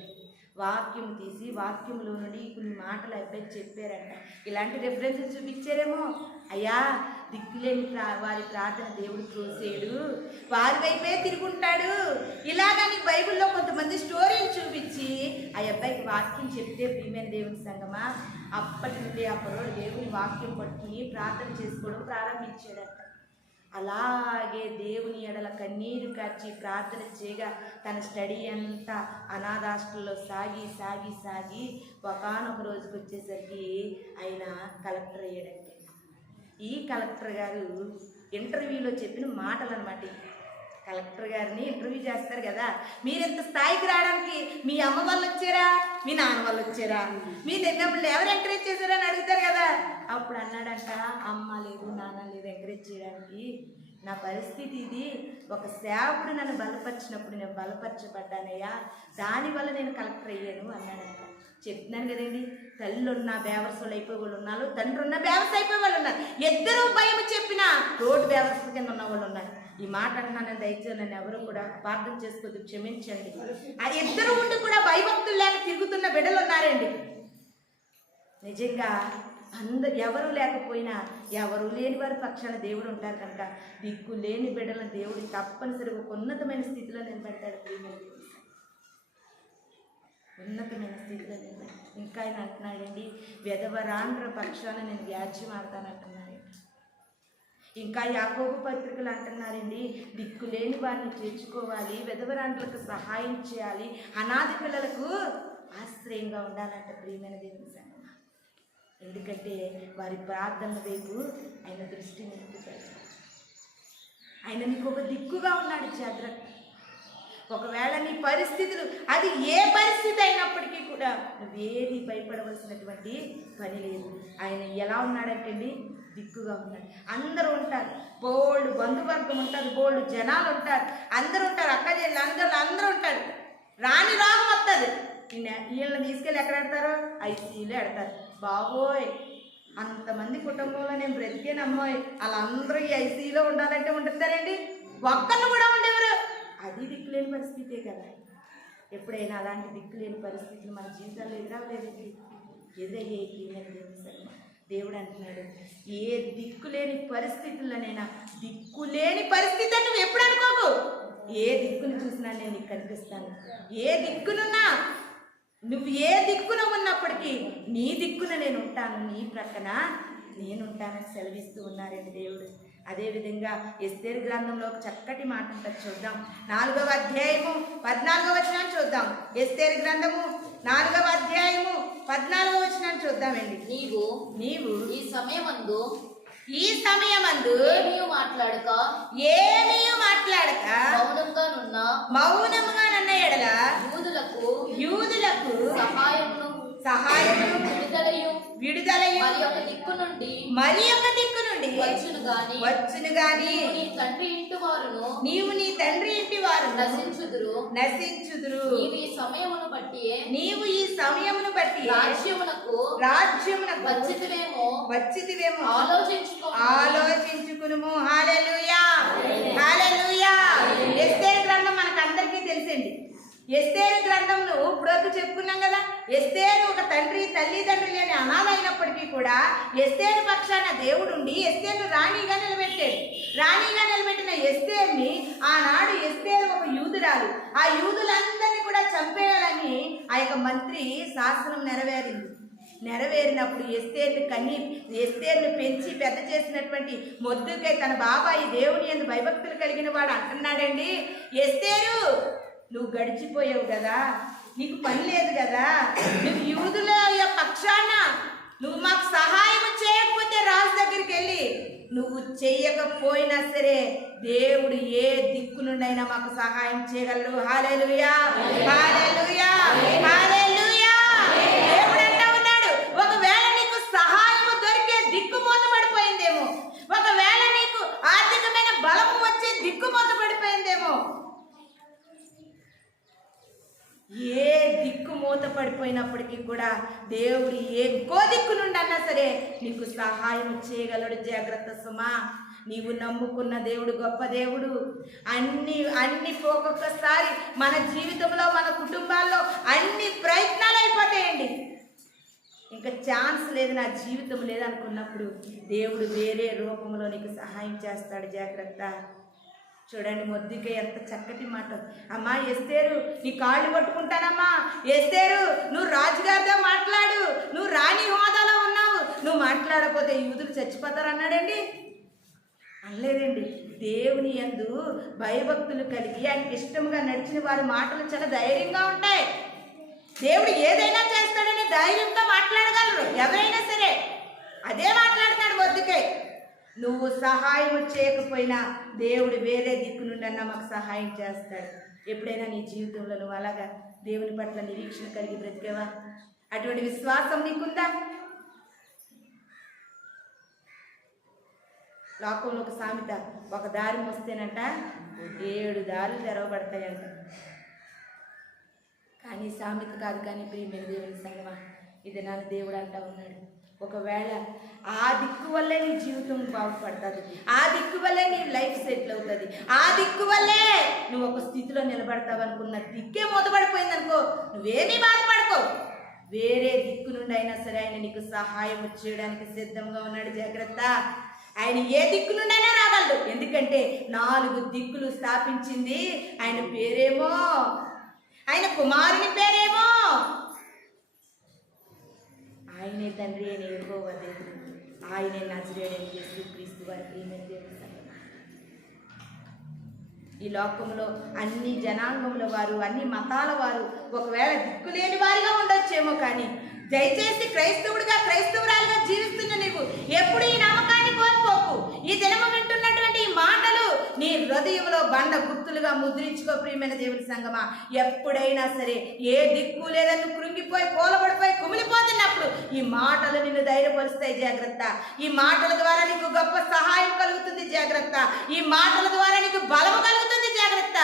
వాక్యం తీసి వాక్యంలో నుండి కొన్ని మాటలు అబ్బాయి చెప్పారంట. ఇలాంటి రెఫరెన్సెస్ చూపించారేమో, అయ్యా దిక్కులేని వారి ప్రార్థన దేవుడు చూసేడు, వారి వైపే తిరుగుంటాడు, ఇలాగని బైబిల్లో కొంతమంది స్టోరీలు చూపించి ఆ అబ్బాయికి వాక్యం చెప్తే ప్రియమైన దేవుని సంగమా, అప్పటి నుండి ఆ పరోడు దేవుని వాక్యం పట్టుకుని ప్రార్థన చేసుకోవడం ప్రారంభించాడంట. అలాగే దేవుని ఎడల కన్నీరు కార్చి ప్రార్థన చేయగా తన స్టడీ అంతా అనాథ హాస్టల్లో సాగి ఒకానొక రోజుకి వచ్చేసరికి ఆయన కలెక్టర్ అయ్యాడంటే. ఈ కలెక్టర్ గారు ఇంటర్వ్యూలో చెప్పిన మాటలు అనమాట. కలెక్టర్ గారిని ఇంటర్వ్యూ చేస్తారు కదా, మీరు ఇంత స్థాయికి రావడానికి మీ అమ్మ వాళ్ళు వచ్చారా, మీ నాన్న వాళ్ళు వచ్చారా, మీ నిన్నప్పుడు ఎవరు ఎంకరేజ్ చేశారా అని అడుగుతారు కదా. అప్పుడు అన్నాడంట, అమ్మ లేదు నాన్న లేదు ఎంకరేజ్ చేయడానికి, నా పరిస్థితి ఇది, ఒక సేవకుడు నన్ను బలపరిచినప్పుడు నేను బలపరచబడ్డానయ్యా, దానివల్ల నేను కలెక్టర్ అయ్యాను అన్నాడంట. చెప్తున్నాను కదండి, తల్లి ఉన్న బేవర్సులు అయిపోయే వాళ్ళు ఉన్నారు, తండ్రి ఉన్న బేవర్స్ అయిపోయే వాళ్ళు ఉన్నారు. ఇద్దరు భయం చెప్పినా రోడ్డు బేవర్స్ కింద ఉన్న వాళ్ళు ఉన్నారు. ఈ మాట అంటున్నాను, దయచేసి నన్ను ఎవరు కూడా అపార్థం చేసుకోవద్దు, క్షమించండి. ఆ ఇద్దరు ఉండి కూడా భయభక్తులు లేక తిరుగుతున్న బిడ్డలు ఉన్నారండి. నిజంగా ఎవరు లేకపోయినా ఎవరు లేని వారి పక్షాన దేవుడు ఉంటారు కనుక దిక్కు లేని బిడ్డలను దేవుడు తప్పనిసరిగా ఒక ఉన్నతమైన స్థితిలో నిలబెడతాడు. ఉన్నతమైన స్థితిలో నిలబెడతాడు. ఇంకా ఆయన అంటున్నాడండి, విధవరాండ్ర పక్షాన నేను వ్యాజ్యం ఆడతానంటున్నాడు. ఇంకా యాకోబు పత్రికలు అంటున్నారండి, దిక్కులేని వారిని చేర్చుకోవాలి, విధవరాండ్రులకు సహాయం చేయాలి, అనాథ పిల్లలకు ఆశ్రయంగా ఉండాలంట. ప్రియమైన దేవుని సంగమా, ఎందుకంటే వారి ప్రార్థనల వైపు ఆయన దృష్టి నిలుపుతాడు. ఆయన నీకు ఒక దిక్కుగా ఉన్నాడు. జాగ్రత్త. ఒకవేళ నీ పరిస్థితులు అది ఏ పరిస్థితి అయినప్పటికీ కూడా నువ్వేది భయపడవలసినటువంటి పని లేదు. ఆయన ఎలా ఉన్నాడంటే అండి, దిక్కుగా ఉన్నాడు. అందరూ ఉంటారు, బోల్డ్ బంధువర్గం ఉంటారు, బోల్డ్ జనాలు ఉంటారు, అందరూ ఉంటారు, అక్కజల్లు అందరూ ఉంటారు. రాని రాగం వస్తుంది. వీళ్ళని తీసుకెళ్ళి ఎక్కడ పెడతారో ఐసీయూలో పెడతారు. బాబోయ్, అంతమంది కుటుంబంలో నేను బ్రతికేనమ్మోయ్, వాళ్ళందరూ ఈ ఐసీయూలో ఉండాలంటే ఉంటుంటారండి, ఒక్కళ్ళు కూడా ఉండేవారు. అది దిక్కులేని పరిస్థితే కదా. ఎప్పుడైనా అలాంటి దిక్కులేని పరిస్థితులు మన జీవితాల్లో ఎదురవ్వలేదండి, ఎదురయ్యేకి దేవుడు అంటున్నాడు, ఏ దిక్కులేని పరిస్థితుల్లోనైనా, దిక్కులేని పరిస్థితి అని నువ్వు ఎప్పుడు అనుకోకు. ఏ దిక్కును చూసినా నేను నీకు కనిపిస్తాను. ఏ దిక్కునున్నా, నువ్వు ఏ దిక్కున ఉన్నప్పటికీ నీ దిక్కున నేను ఉంటాను, నీ ప్రక్కన నేను ఉంటానని సెలవిస్తూ ఉన్నారండి దేవుడు. అదేవిధంగా ఎస్తేరు గ్రంథంలో ఒక చక్కటి మాట ఉంటుంది, చూద్దాం. 4వ అధ్యాయము 14వ వచనాన్ని చూద్దాం. ఎస్తేరు గ్రంథము 4వ అధ్యాయము 14వ వచనాన్ని చూద్దామండి. నీవు ఈ సమయమందు ఏమీ మాట్లాడక మౌనముగా నన్న ఎడల యూదులకు సహాయమును విడుదలయు మరి ఒక దిక్కు నుండి వచ్చును గాని నీవు నీ తండ్రి ఇంటి వారు నశించుదురు. నీవు ఈ సమయమును బట్టి రాజ్యమునకు వచ్చితివేమో ఆలోచించుకునుము. హల్లెలూయా, హల్లెలూయా. ఎస్తేరు గ్రంథం మనకందరికీ తెలుసండి. ఎస్తేరు గ్రంథంను ఇప్పుడు చెప్పుకున్నాం కదా. ఎస్తేరు ఒక తండ్రి తల్లిదండ్రులు లేని అనాథ అయినప్పటికీ కూడా ఎస్తేరు పక్షాన దేవుడుండి ఎస్తేరును రాణిగా నిలబెట్టాడు. రాణిగా నిలబెట్టిన ఎస్తేరుని ఆనాడు ఎస్తేరు ఒక యూదురాలు, ఆ యూదులందరినీ కూడా చంపేయాలని ఆ యొక్క మంత్రి శాసనం నెరవేరినప్పుడు ఎస్తేరును పెంచి పెద్ద చేసినటువంటి మొద్దుకై తన బాబాయి దేవుని యందు భయభక్తులు కలిగిన వాడు అంటున్నాడండి, ఎస్తేరు నువ్వు గడిచిపోయావు కదా, నీకు పని లేదు కదా, నువ్వు యూదుల పక్షాన నువ్వు మాకు సహాయం చేయకపోతే రాజు దగ్గరికి వెళ్ళి నువ్వు చెయ్యకపోయినా సరే దేవుడు ఏ దిక్కు నుండైనా మాకు సహాయం చేయగలరు. హల్లెలూయా, హల్లెలూయా, హల్లెలూయా. దేవుడు అంటా ఉన్నాడు, ఒకవేళ నీకు సహాయం దొరికే దిక్కు మూతపడిపోయిందేమో, ఒకవేళ నీకు ఆర్థికమైన బలము వచ్చే దిక్కు మూతపడిపోయిందేమో, ఏ దిక్కు మూత పడిపోయినప్పటికీ కూడా దేవుడు ఏ దిక్కు నుండి అన్నా సరే నీకు సహాయం చేయగలడు. జాగ్రత్త సుమా, నీవు నమ్ముకున్న దేవుడు గొప్ప దేవుడు. అన్ని ఒక్కొక్కసారి మన జీవితంలో మన కుటుంబాల్లో అన్ని ప్రయత్నాలు అయిపోతాయండి. ఇంకా ఛాన్స్ లేదు, నా జీవితం లేదనుకున్నప్పుడు దేవుడు వేరే రూపంలో నీకు సహాయం చేస్తాడు. జాగ్రత్త. చూడండి, మొద్దుకే ఎంత చక్కటి మాట. అమ్మా ఎస్తేరు, నీ కాళ్ళు పట్టుకుంటానమ్మా, ఎస్తేరు నువ్వు రాజుగారితో మాట్లాడు, నువ్వు రాణి హోదాలో ఉన్నావు, నువ్వు మాట్లాడకపోతే యూదులు చచ్చిపోతారు అన్నాడండి. అనలేదండి. దేవుని యందు భయభక్తులు కలిగి ఆయనకి ఇష్టంగా నడిచిన వారి మాటలు చాలా ధైర్యంగా ఉంటాయి. దేవుడు ఏదైనా చేస్తాడని ధైర్యంతో మాట్లాడగలరు ఎవరైనా సరే. అదే మాట్లాడతాడు మొద్దుకై. నువ్వు సహాయం చేయకపోయినా దేవుడు వేరే దిక్కు నుండి అన్నా మాకు సహాయం చేస్తాడు. ఎప్పుడైనా నీ జీవితంలో నువ్వు అలాగా దేవుని పట్ల నిరీక్షణ కలిగి బ్రతికేవా? అటువంటి విశ్వాసం నీకుందా? లోకంలో ఒక సామెత, ఒక దారి మోస్తేనంట 7 దారులు తెరవబడతాయంట. కానీ సామెత కాదు. కానీ ప్రియమైన దేవుని సంగమా, ఇది నా దేవుడు అంటా ఉన్నాడు, ఒకవేళ ఆ దిక్కు వల్లే నీ జీవితం బాగుపడుతుంది, ఆ దిక్కు వల్లే నీ లైఫ్ సెటిల్ అవుతుంది, ఆ దిక్కు వల్లే నువ్వు ఒక స్థితిలో నిలబడతావు అనుకున్న దిక్కే మూతపడిపోయింది అనుకో, నువ్వేమీ బాధపడుకో. వేరే దిక్కు నుండి అయినా సరే ఆయన నీకు సహాయం చేయడానికి సిద్ధంగా ఉన్నాడు. జాగ్రత్త. ఆయన ఏ దిక్కు నుండి అయినా రాగలడు. ఎందుకంటే 4 దిక్కులు స్థాపించింది ఆయన పేరేమో, ఆయన కుమారుని పేరేమో, ఆయనే తండ్రి అయిన యెహోవా దేవుడు, ఆయనే నజరేయుడైన యేసుక్రీస్తు వారి ప్రియమైన దేవుని సంగమా. ఈ లోకంలో అన్ని జనాంగముల వారు, అన్ని మతాల వారు ఒకవేళ దిక్కులేని వారిగా ఉండొచ్చేమో, కానీ దయచేసి క్రైస్తవుడిగా, క్రైస్తవురాలుగా జీవిస్తున్న నీవు ఎప్పుడు ఈ నమ్మకాన్ని కోల్పోకు. ఈ దినము వింటున్నటువంటి ఈ మాటలు నీ హృదయంలో బండ గుర్తులుగా ముద్రించుకో ప్రియమైన దేవుని సంగమా. ఎప్పుడైనా సరే ఏ దిక్కు లేదని కృంగిపోయి కూలబడిపోయి కుమిలిపోతున్నప్పుడు ఈ మాటలు నిన్ను ధైర్యపరుస్తాయి. జాగ్రత్త. ఈ మాటల ద్వారా నీకు గొప్ప సహాయం కలుగుతుంది. జాగ్రత్త. ఈ మాటల ద్వారా నీకు బలము కలుగుతుంది. జాగ్రత్త.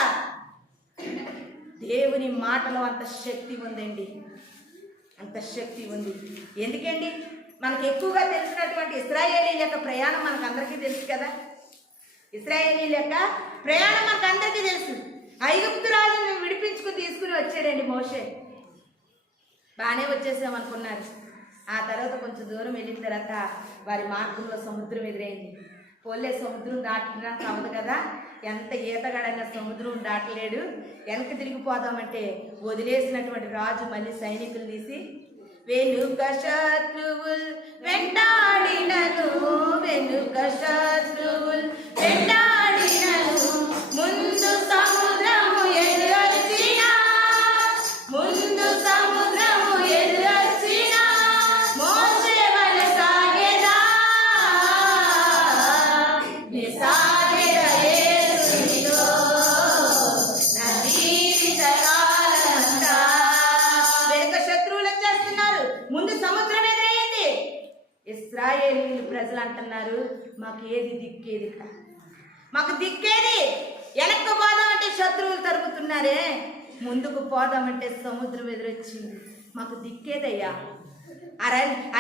దేవుని మాటలో అంత శక్తి ఉందండి, అంత శక్తి ఉంది. ఎందుకండి? మనకు ఎక్కువగా తెలిసినటువంటి ఇశ్రాయేలీల యొక్క ప్రయాణం మనకు అందరికీ తెలుసు కదా. ఇశ్రాయేలీల యొక్క ప్రయాణం మనకు అందరికీ తెలుసు. ఐగుప్తు రాజుని విడిపించుకుని తీసుకుని వచ్చాడండి మోషే. బాగానే వచ్చేసామనుకున్నారు. ఆ తర్వాత కొంచెం దూరం వెళ్ళిన తర్వాత వారి మార్గంలో సముద్రం ఎదురైంది. పోలే సముద్రం దాటడానికి అవ్వదు కదా, ఎంత ఈతగాడైనా సముద్రం దాటలేడు. వెనక తిరిగిపోదామంటే వదిలేసినటువంటి రాజు మళ్ళీ సైనికులు తీసి, వెనుక శత్రువుల్ వెంటాడినను, వెనుక శత్రువుల్ వెంటాడినను, ముందు సముద్రము ఎదురొచ్చినా, ముందు సముద్రము ఎదురొచ్చినా, మోషే వలె సాగెదా, నే సాగెదా యేసునితో నా జీవిత కాలమంతా. వెనుక శత్రువులు వచ్చేస్తున్నారు, ముందు సముద్రం ఎదురయ్యింది. ఇశ్రాయేలీయులు ప్రజలు అంటున్నారు, మాకు ఏది దిక్కేది, మాకు దిక్కేది. వెనక్కు పోదామంటే శత్రువులు తరుముతున్నారే, ముందుకు పోదామంటే సముద్రం ఎదురొచ్చింది, మాకు దిక్కేదయ్యా.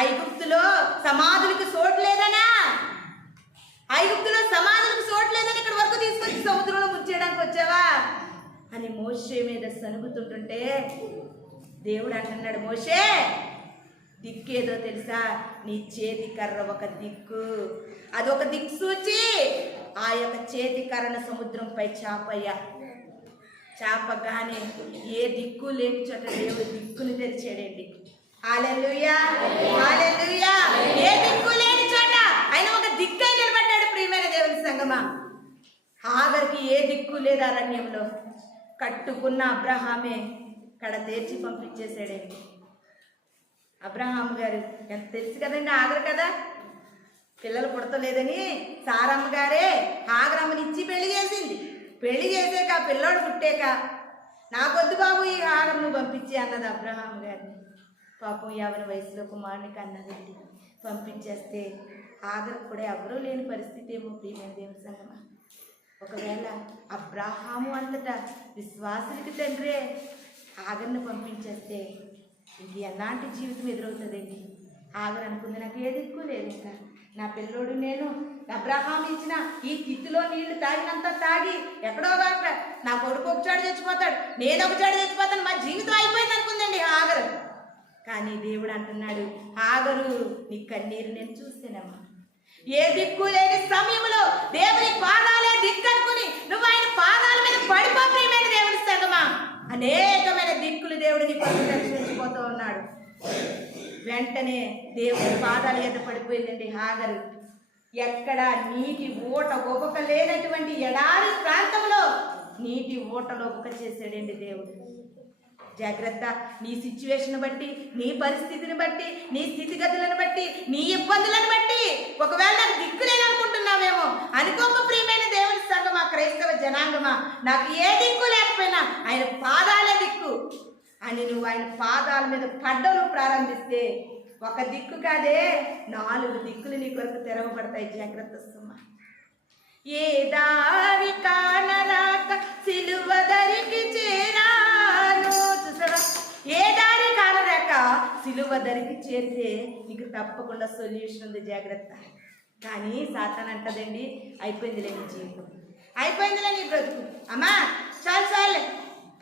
ఐగుప్తులో సమాధులకు చోటు లేదనా, ఐగుప్తులో సమాధులకు చోటు లేదని ఇక్కడ వరకు తీసుకొచ్చి సముద్రంలో ముంచేయడానికి వచ్చావా అని మోషే మీద సనుగుతుంటుంటే దేవుడు అంటున్నాడు, మోషే దిక్కేదో తెలుసా? నీ చేతి కర్ర ఒక దిక్కు, అదొక దిక్సూచి. ఆ యొక్క చేతి కర్రను సముద్రంపై చాపయ్యా. చాపగానే ఏ దిక్కు లేని చోట దేవుడు దిక్కును తెరిచాడండి. హల్లెలూయా, హల్లెలూయా. ఏ దిక్కు లేని చోట ఆయన ఒక దిక్కై నిలబడ్డాడు. ప్రియమైన దేవుని సంగమా, హాగర్కి ఏ దిక్కు లేదు. అరణ్యంలో కట్టుకున్న అబ్రహామే కడ తెరిచి పంపించేశాడండి. అబ్రహాం గారు ఎంత తెలుసు కదండి, ఆగరు కదా, పిల్లలు పుడతలేదని సారమ్మ గారే హాగరమ్మని ఇచ్చి పెళ్లి చేసింది. పెళ్లి చేసాక ఆ పిల్లోడు పుట్టాక నాకొద్దు బాబు ఈ హాగరను పంపించి అన్నది అబ్రహాం గారిని. పాపం 50 వయసులో కుమారునికి అన్నదండి. పంపించేస్తే హాగర్ కూడా ఎవరూ లేని పరిస్థితి ఏమో. ప్రియమైన దేవుని సంగమా, ఒకవేళ అబ్రహాము అంతటా విశ్వాసులకి తండ్రే హాగర్ను పంపించేస్తే ఇంక ఎలాంటి జీవితం ఎదురవుతుందండి? హాగర్ అనుకుంది, నాకు ఏ దిక్కు లేదు, ఇంకా నా పిల్లోడు నేను అబ్రహాం ఇచ్చిన ఈ కిత్తులో నీళ్లు తాగినంత తాగి ఎక్కడో కాక నా కొడుకు ఒకచాడు చచ్చిపోతాడు, నేను ఒకచాడు చచ్చిపోతాను, మా జీవితం అయిపోయింది అనుకుందండి హాగరు. కానీ దేవుడు అంటున్నాడు, హాగరు నీ కన్నీరు నేను చూస్తేనమ్మా. ఏ దిక్కు లేని సమయంలో దేవుని పాదాలే దిక్కు అనుకుని నువ్వు ఆయన పాదాల మీద పడిపో. ప్రియమైన దేవుని సంగమా, అనేకమైన దిక్కులు దేవుడు నీ పట్ల దర్శించిపోతూ ఉన్నాడు. వెంటనే దేవుని పాదాల మీద పడిపోయిందండి హాగరు. ఎక్కడ నీటి ఊట ఒబక లేనటువంటి ఎడారి ప్రాంతంలో నీటి ఊటలో ఒబక చేశాడండి దేవుడు. జాగ్రత్త. నీ సిచ్యువేషన్ బట్టి, నీ పరిస్థితిని బట్టి, నీ స్థితిగతులను బట్టి, నీ ఇబ్బందులను బట్టి ఒకవేళ నాకు దిక్కు లేదనుకుంటున్నావేమో. అనుకోక ప్రియమైన దేవుని సంఘమా, క్రైస్తవ జనాంగమా, నాకు ఏ దిక్కు లేకపోయినా ఆయన పాదాలే దిక్కు అని నువ్వు ఆయన పాదాల మీద పడ్డను ప్రారంభిస్తే ఒక దిక్కు కాదే 4 దిక్కులు నీ కొరకు తెరవబడతాయి. జాగ్రత్త సుమా. ఏ దారి కానరాక సిలువ దరికి చేరాను. చూసావా, ఏ దారి కానరాక సిలువ దరికి చేరితే నీకు తప్పకుండా సొల్యూషన్ ఉంది. జాగ్రత్త. కానీ సాతాను అంటదండి, అయిపోయిందిలే నీ జీవితం, అయిపోయిందిలే నీ బ్రతుకు, అమ్మా చాలు చాలే,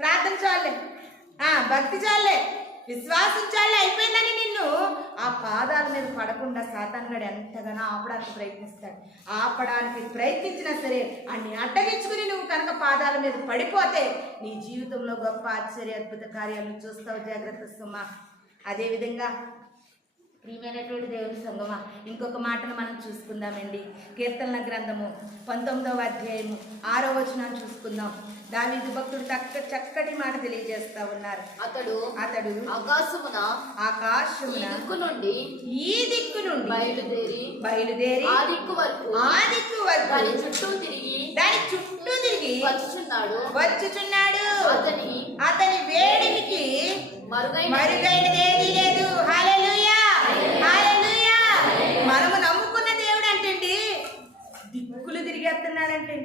ప్రార్థన చాలే, భక్తి చాలే, విశ్వాసం చాలే, అయిపోయిందని నిన్ను ఆ పాదాల మీద పడకుండా సాతానుగాడు ఎంతగానో ఆపడానికి ప్రయత్నిస్తాడు. ఆపడానికి ప్రయత్నించినా సరే అన్ని అడ్డగించుకుని నువ్వు కనుక పాదాల మీద పడిపోతే నీ జీవితంలో గొప్ప ఆశ్చర్య అద్భుత కార్యాలు చూస్తావు. జాగ్రత్త సుమా. అదేవిధంగా ప్రియమైనటువంటి దేవుని సంగమా, ఇంకొక మాటను మనం చూసుకుందామండి. కీర్తనల గ్రంథము 19వ అధ్యాయము 6వ వచనాన్ని చూసుకుందాం. దావీదు భక్తుడు చక్కటి మాట తెలియజేస్తా ఉన్నారు. అతడు ఆకాశమున ఈ దిక్కు నుండి బయలుదేరి ఆ దిక్కు వరకు దాని చుట్టూ తిరిగి వచ్చుచున్నాడు. అతని వేడికి మరుగైనదేదీ లేదు. హల్లెలూయా, హల్లెలూయా. మనము నమ్ముకున్న దేవుడు అంటండి దిక్కులు తిరిగేస్తున్నాడంటే.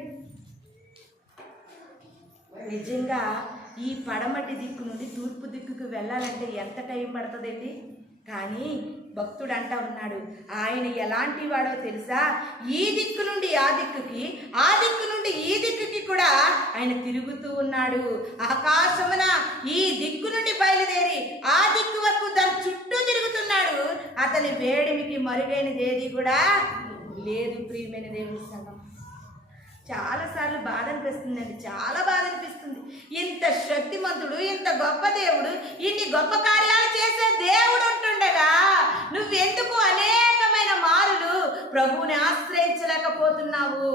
నిజంగా ఈ పడమటి దిక్కు నుండి తూర్పు దిక్కుకు వెళ్ళాలంటే ఎంత టైం పడుతుందండి. కానీ భక్తుడు అంటా ఉన్నాడు, ఆయన ఎలాంటి వాడో తెలుసా? ఈ దిక్కు నుండి ఆ దిక్కుకి, ఆ దిక్కు నుండి ఈ దిక్కుకి కూడా ఆయన తిరుగుతూ ఉన్నాడు. ఆకాశమున ఈ దిక్కు నుండి బయలుదేరి ఆ దిక్కు వరకు దాని చుట్టూ తిరుగుతున్నాడు. అతని వేడిమికి మరుగైనది ఏది కూడా లేదు. ప్రియమైన దేవుని సంఘం, చాలాసార్లు బాధ అనిపిస్తుందండి, చాలా బాధ అనిపిస్తుంది. ఇంత శక్తిమంతుడు, ఇంత గొప్ప దేవుడు, ఇన్ని గొప్ప కార్యాలు చేసే దేవుడు ఉంటుండగా నువ్వెందుకు అనేకమైన మారులు ప్రభువుని ఆశ్రయించలేకపోతున్నావు?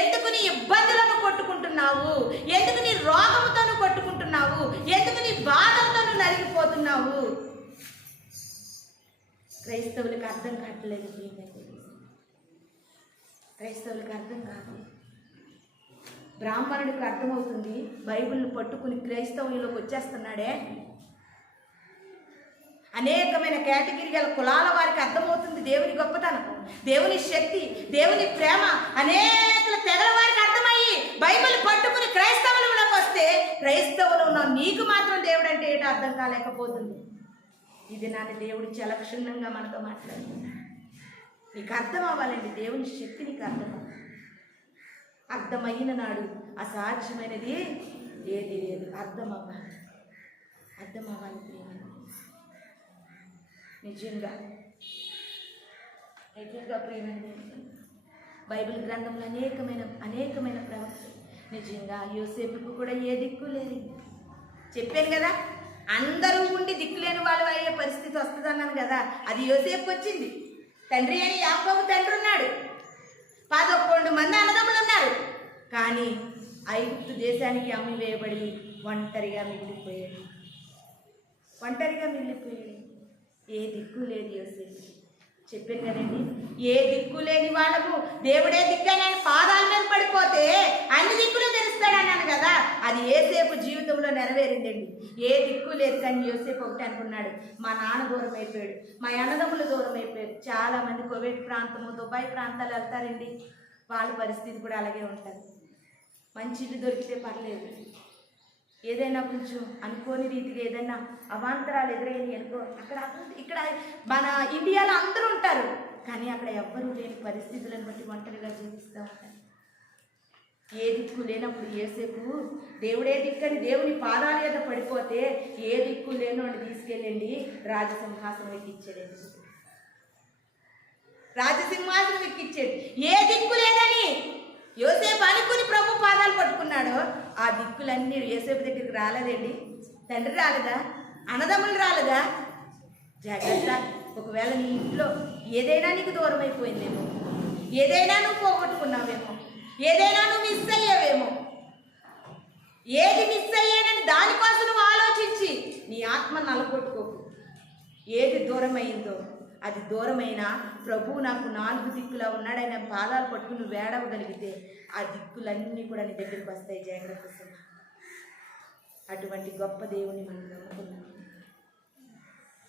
ఎందుకు నీ ఇబ్బందులను కొట్టుకుంటున్నావు? ఎందుకు నీ రోగముతోను కొట్టుకుంటున్నావు? ఎందుకు నీ బాధలతోను నలిగిపోతున్నావు? క్రైస్తవులకు అర్థం కావట్లేదు. క్రైస్తవులకు అర్థం కాదు. బ్రాహ్మణుడికి అర్థమవుతుంది, బైబిల్ని పట్టుకుని క్రైస్తవులోకి వచ్చేస్తున్నాడే. అనేకమైన కేటగిరీ గల కులాల వారికి అర్థమవుతుంది దేవుని గొప్పతనం, దేవుని శక్తి, దేవుని ప్రేమ. అనేక తెగల వారికి అర్థమయ్యి బైబిల్ పట్టుకుని క్రైస్తవులలోకి వస్తే క్రైస్తవులు ఉన్న నీకు మాత్రం దేవుడు అంటే ఏంటో అర్థం కాలేకపోతుంది. ఇది నాని దేవుడు చాలా క్షుణ్ణంగా మనతో మాట్లాడుతున్నాడు. నీకు అర్థం అవ్వాలండి, దేవుని శక్తి నీకు అర్థమైన నాడు అసాధ్యమైనది ఏది లేదు. అర్థం అవ్వాలి ప్రేమ. నిజంగా ప్రియమైన బైబిల్ గ్రంథంలో అనేకమైన ప్రవక్తలు. నిజంగా యోసేపుకు కూడా ఏ దిక్కు లేదు. చెప్పాను కదా, అందరూ ఉండి దిక్కులేని వాళ్ళు అయ్యే పరిస్థితి వస్తుంది అన్నాను కదా. అది యోసేపుకి వచ్చింది. తండ్రి అని యాకోబు తండ్రి ఉన్నాడు, 11 మంది అన్నదమ్ములు ఉన్నారు. కానీ ఐగుప్తు దేశానికి అమ్మి వేయబడి ఒంటరిగా మిగిలిపోయాడు. ఏ దిక్కు లేదు యోసేపు. చెప్పాను కదండి, ఏ దిక్కు లేని వాళ్ళకు దేవుడే దిక్కని ఆయన పాదాల మీద పడిపోతే అన్ని దిక్కులు తెరుస్తాడు అన్నాను కదా. అది యోసేపు జీవితంలో నెరవేరిందండి. ఏ దిక్కు లేదు. కానీ యోసేపు ఒకటి అనుకున్నాడు, మా నాన్న దూరం అయిపోయాడు, మా అన్నదమ్ములు దూరం అయిపోయాడు. చాలామంది కువైట్ ప్రాంతము, దుబాయ్ ప్రాంతాలు వెళ్తారండి, వాళ్ళ పరిస్థితి కూడా అలాగే ఉంటుంది. మంచి ఇల్లు దొరికితే పర్లేదు, ఏదైనా కొంచెం అనుకోని రీతిగా ఏదైనా అవాంతరాలు ఎదురైనవి అనుకో, ఇక్కడ మన ఇండియాలో అందరూ ఉంటారు, కానీ అక్కడ ఎవ్వరూ లేని పరిస్థితులను బట్టి ఒంటరిగా జీవిస్తూ ఉంటారు. ఏ దిక్కు లేనప్పుడు యోసేపు దేవుడే దిక్కని దేవుని పాదాల మీద పడిపోతే ఏ దిక్కు లేనోడిని తీసుకెళ్ళండి రాజసింహాసనం ఎక్కించాడండి. రాజసింహాసనం ఎక్కించాడు. ఏ దిక్కు లేదని యోసేపు అనుకుని ప్రభు పాదాలు పట్టుకున్నాడో ఆ దిక్కులన్నీ యోసేపు దగ్గరికి రాలేదండి. తండ్రి రాలేదా? అన్నదమ్ములు రాలేదా? జాగ్రత్త. ఒకవేళ నీ ఇంట్లో ఏదైనా నీకు దూరం అయిపోయిందేమో, ఏదైనా నువ్వు పోగొట్టుకున్నావేమో, ఏదైనా నువ్వు మిస్ అయ్యావేమో. ఏది మిస్ అయ్యానని దానికోసం నువ్వు ఆలోచించి నీ ఆత్మ నలగొట్టుకోకు. ఏది దూరమైందో అది దూరమైన ప్రభువు నాకు 4 దిక్కులా ఉన్నాడైన పాదాలు పట్టుకుని నువ్వు వేడవగలిగితే ఆ దిక్కులన్నీ కూడా నీ దగ్గరికి వస్తాయి. జాగ్రత్త సుమ. అటువంటి గొప్ప దేవుని మనం నమ్ముకున్నాం.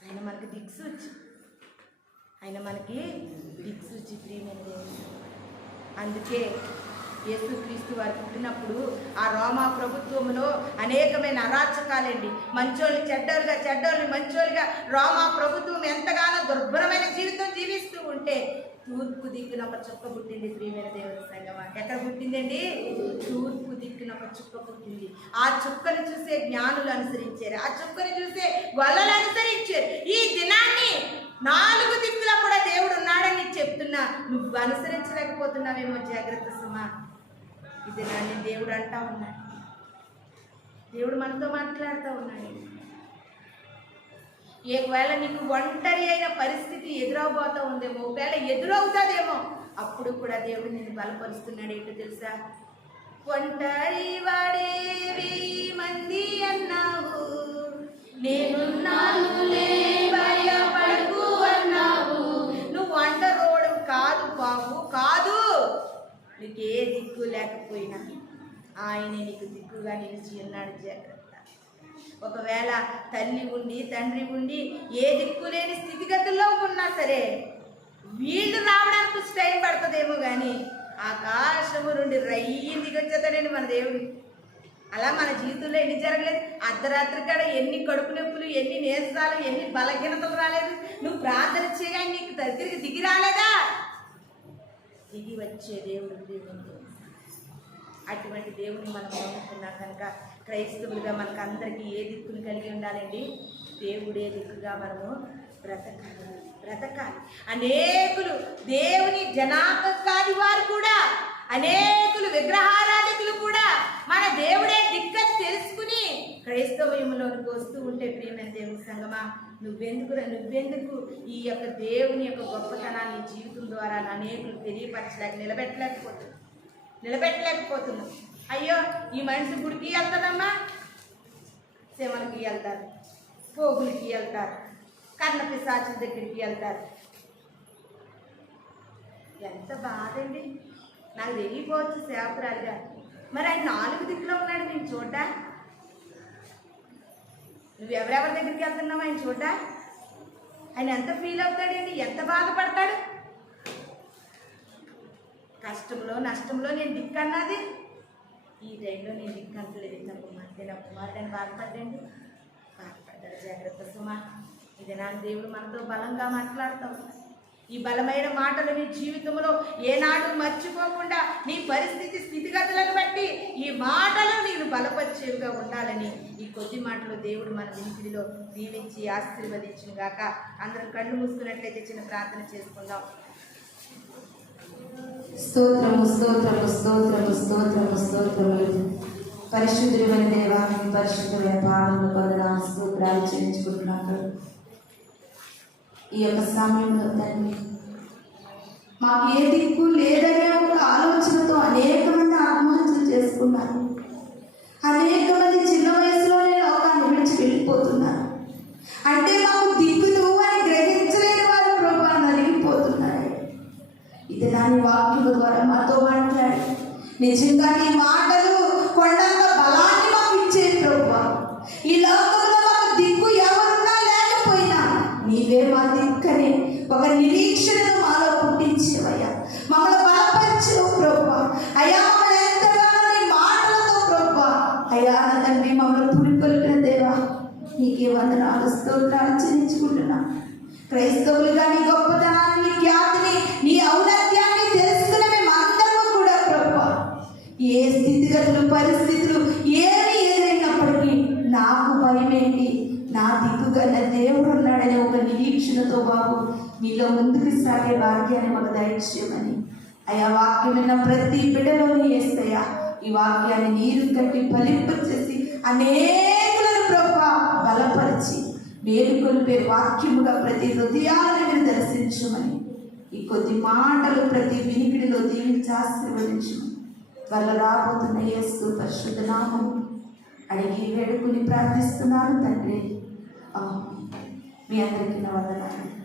ఆయన మనకి దిక్సూచి, ఆయన మనకి దిక్సూచి ప్రియమైన దేవుడు. అందుకే యేసుక్రీస్తు వారు పుట్టినప్పుడు ఆ రోమా ప్రభుత్వంలో అనేకమైన అరాచకాలండి. మంచోళ్ళు చెడ్డోలుగా, చెడ్డోళ్ళని మంచోళ్ళుగా రోమా ప్రభుత్వం ఎంతగానో దుర్భరమైన జీవితం జీవిస్తూ ఉంటే తూర్పు దిక్కున ఒక చుక్క పుట్టింది ప్రియమైన దేవుని సంగమా. ఎక్కడ పుట్టిందండి? తూర్పు దిక్కున ఒక చుక్క పుట్టింది. ఆ చుక్కను చూసే జ్ఞానులు అనుసరించారు, ఆ చుక్కను చూసే వాళ్ళని అనుసరించారు. ఈ దినాన్ని 4 దిక్కులా కూడా దేవుడు ఉన్నాడని చెప్తున్నా, నువ్వు అనుసరించలేకపోతున్నావేమో. జాగ్రత్త సుమా. ఈ దినాన్ని దేవుడు అంటా ఉన్నాడు, దేవుడు మనతో మాట్లాడుతూ ఉన్నాడు. ఒకవేళ నీకు ఒంటరి అయిన పరిస్థితి ఎదురవబోతూ ఉందేమో, ఒకవేళ ఎదురవుతుందేమో, అప్పుడు కూడా దేవుడు నిన్ను బలపరుస్తున్నాడు. ఏంటో తెలుసా? ఒంటరి వాడేవి మంది అన్నావు, నేనున్నానులే భయపడకు అన్నావు. నువ్వు ఒంటరోడు కాదు బాబు, కాదు. నీకు ఏ దిక్కు లేకపోయినా ఆయనే నీకు దిక్కుగా నిలిచి ఉన్నాడు. జాగ్రత్త. ఒకవేళ తల్లి ఉండి తండ్రి ఉండి ఏ దిక్కు లేని స్థితిగతుల్లో ఉన్నా సరే వీళ్ళు రావడానికి టైం పడుతుందేమో కానీ ఆకాశము నుండి రయ్యి దిగొచ్చేతాడండి మన దేవుడు. అలా మన జీవితంలో ఎన్ని జరగలేదు? అర్ధరాత్రి కాడ ఎన్ని కడుపు నొప్పులు, ఎన్ని నీరసాలు, ఎన్ని బలహీనతలు రాలేదు? నువ్వు ప్రార్థన చేయగా నీకు దగ్గరికి దిగి రాలేదా? దిగి వచ్చే దేవుడు దేవుడు. అటువంటి దేవుని మనం నమ్ముకున్నాం కనుక క్రైస్తవులుగా మనకు అందరికీ ఏ దిక్కుని కలిగి ఉండాలండి? దేవుడే దిక్కుగా మనము బ్రతకాలి. అనేకులు దేవుని జనాభా కాని వారు కూడా, అనేకులు విగ్రహారాధికులు కూడా మన దేవుడే దిక్కని తెలుసుకుని క్రైస్తవ్యంలోనికి వస్తూ ఉంటే ప్రియమైన దేవుని సంగమా, నువ్వెందుకు ఈ యొక్క దేవుని యొక్క గొప్పతనాన్ని జీవితం ద్వారా అనేకులు నిలబెట్టలేకపోతున్నావు. అయ్యో, ఈ మనిషి గుడికి వెళ్తారమ్మా, శివనికి వెళ్తారు, పోగులకి వెళ్తారు, కర్ణ పిశాచుల దగ్గరికి వెళ్తారు. ఎంత బాధండి. నాకు తెలియపోవచ్చు సేవకురాలుగా, మరి ఆయన 4 దిక్కులో ఉన్నాడు నేను చూడ్డా? నువ్వెవరెవరి దగ్గరికి వెళ్తున్నావు ఆయన చూడ్డా? ఆయన ఎంత ఫీల్ అవుతాడండి, ఎంత బాధపడతాడు? కష్టంలో నష్టంలో నేను దిక్కు అన్నది, ఈ టైంలో నేను దిక్కు అంటలేదు. నా కుమారుడని బాధపడ్డండి, బాధపడ్డాడు. జాగ్రత్త సుమా. ఇది నా దేవుడు మనతో బలంగా మాట్లాడుతాం. ఈ బలమైన మాటలు నీ జీవితంలో ఏనాడు మర్చిపోకుండా నీ పరిస్థితి స్థితిగతులను బట్టి ఈ మాటలు నేను బలపరిచేవిగా ఉండాలని ఈ కొద్ది మాటలు దేవుడు మన వినికిడిలో దీవించి ఆశీర్వదించిన గాక. అందరం కళ్ళు మూసుకున్నట్లయితే చిన్న ప్రార్థన చేసుకుందాం. స్తోత్రము స్తోత్రము స్తోత్రము స్తోత్రము స్తోత్రము. పరిశుద్ధుడైన దేవా, పరిశుద్ధమైన పాదములు వందనాలు స్తోత్రాలు చెల్లించుకుంటున్నాను. ఈ యొక్క సమయంలో తండ్రి, మాకు ఏ దిక్కు లేదనే ఒక ఆలోచనతో అనేక మంది ఆత్మహత్యలు చేసుకున్నారు. అనేక మంది చిన్న వయసులోనే లోకాన్ని విడిచి వెళ్ళిపోతున్నారు. అంటే మాకు దిక్కు నువ్వు అని గ్రహించలేని వారు ప్రభా నలిగిపోతున్నారు. ఇది దాని వాక్యం ద్వారా మాతో మాట్లాడి నిజంగా నీ మాటలు కొండంత బలాన్ని మాకు ఇచ్చే ప్రభా. ఈ లోకంలో మాకు దిక్కు ఎవరున్నా లేకపోయినా నీవే మా దిక్కని ఒక నిరీక్షణను మాలో పుట్టించేవయ్యా. మమ్మల్ని బలపరిచావు ప్రభా. అయ్యా, మమ్మల్ని ఎంతగానో నీ మాటలతో ప్రభా అయ్యా నా తండ్రి మమ్మల్ని పురికొల్పిన దేవా, నీకే వందనాలు స్తోత్రాలు చెల్లించుకుంటున్నా. క్రైస్తవులుగా నీ గొప్పతనాన్ని, నీ ఖ్యాతిని, నీ ఔన్నత్యాన్ని తెలుసుకున్న మేము అందరూ కూడా ప్రభా ఏ స్థితిగతులు పరిస్థితులు ఏమి ఎదురైనప్పటికీ నాకు భయమేంటి, నా దిక్కుగల దేవుడు ఉన్నాడనే ఒక నిరీక్షణతో బాబు మీలో ముందుకు సాగే భాగ్యాన్ని మాకు దయచేయమని అయ్యా, వాక్యం విన్న ప్రతి బిడ్డలోని యేసయ్యా ఈ వాక్యాన్ని నీరు కట్టి ఫలింపచేసి అనేకులను ప్రభా బలపరిచి మేలుకొల్పే వాక్యముగా ప్రతి హృదయాలను దర్శించమని ఈ కొద్ది మాటలు ప్రతి వినికిడిలో దీవించి ఆశీర్వదించు. త్వరలో రాబోతున్న యేసు పరిశుద్ధ నామం అడిగి వేడుకుని ప్రార్థిస్తున్నాను తండ్రి. ఆమేన్. మీ అందరికీ నా వందనాలు.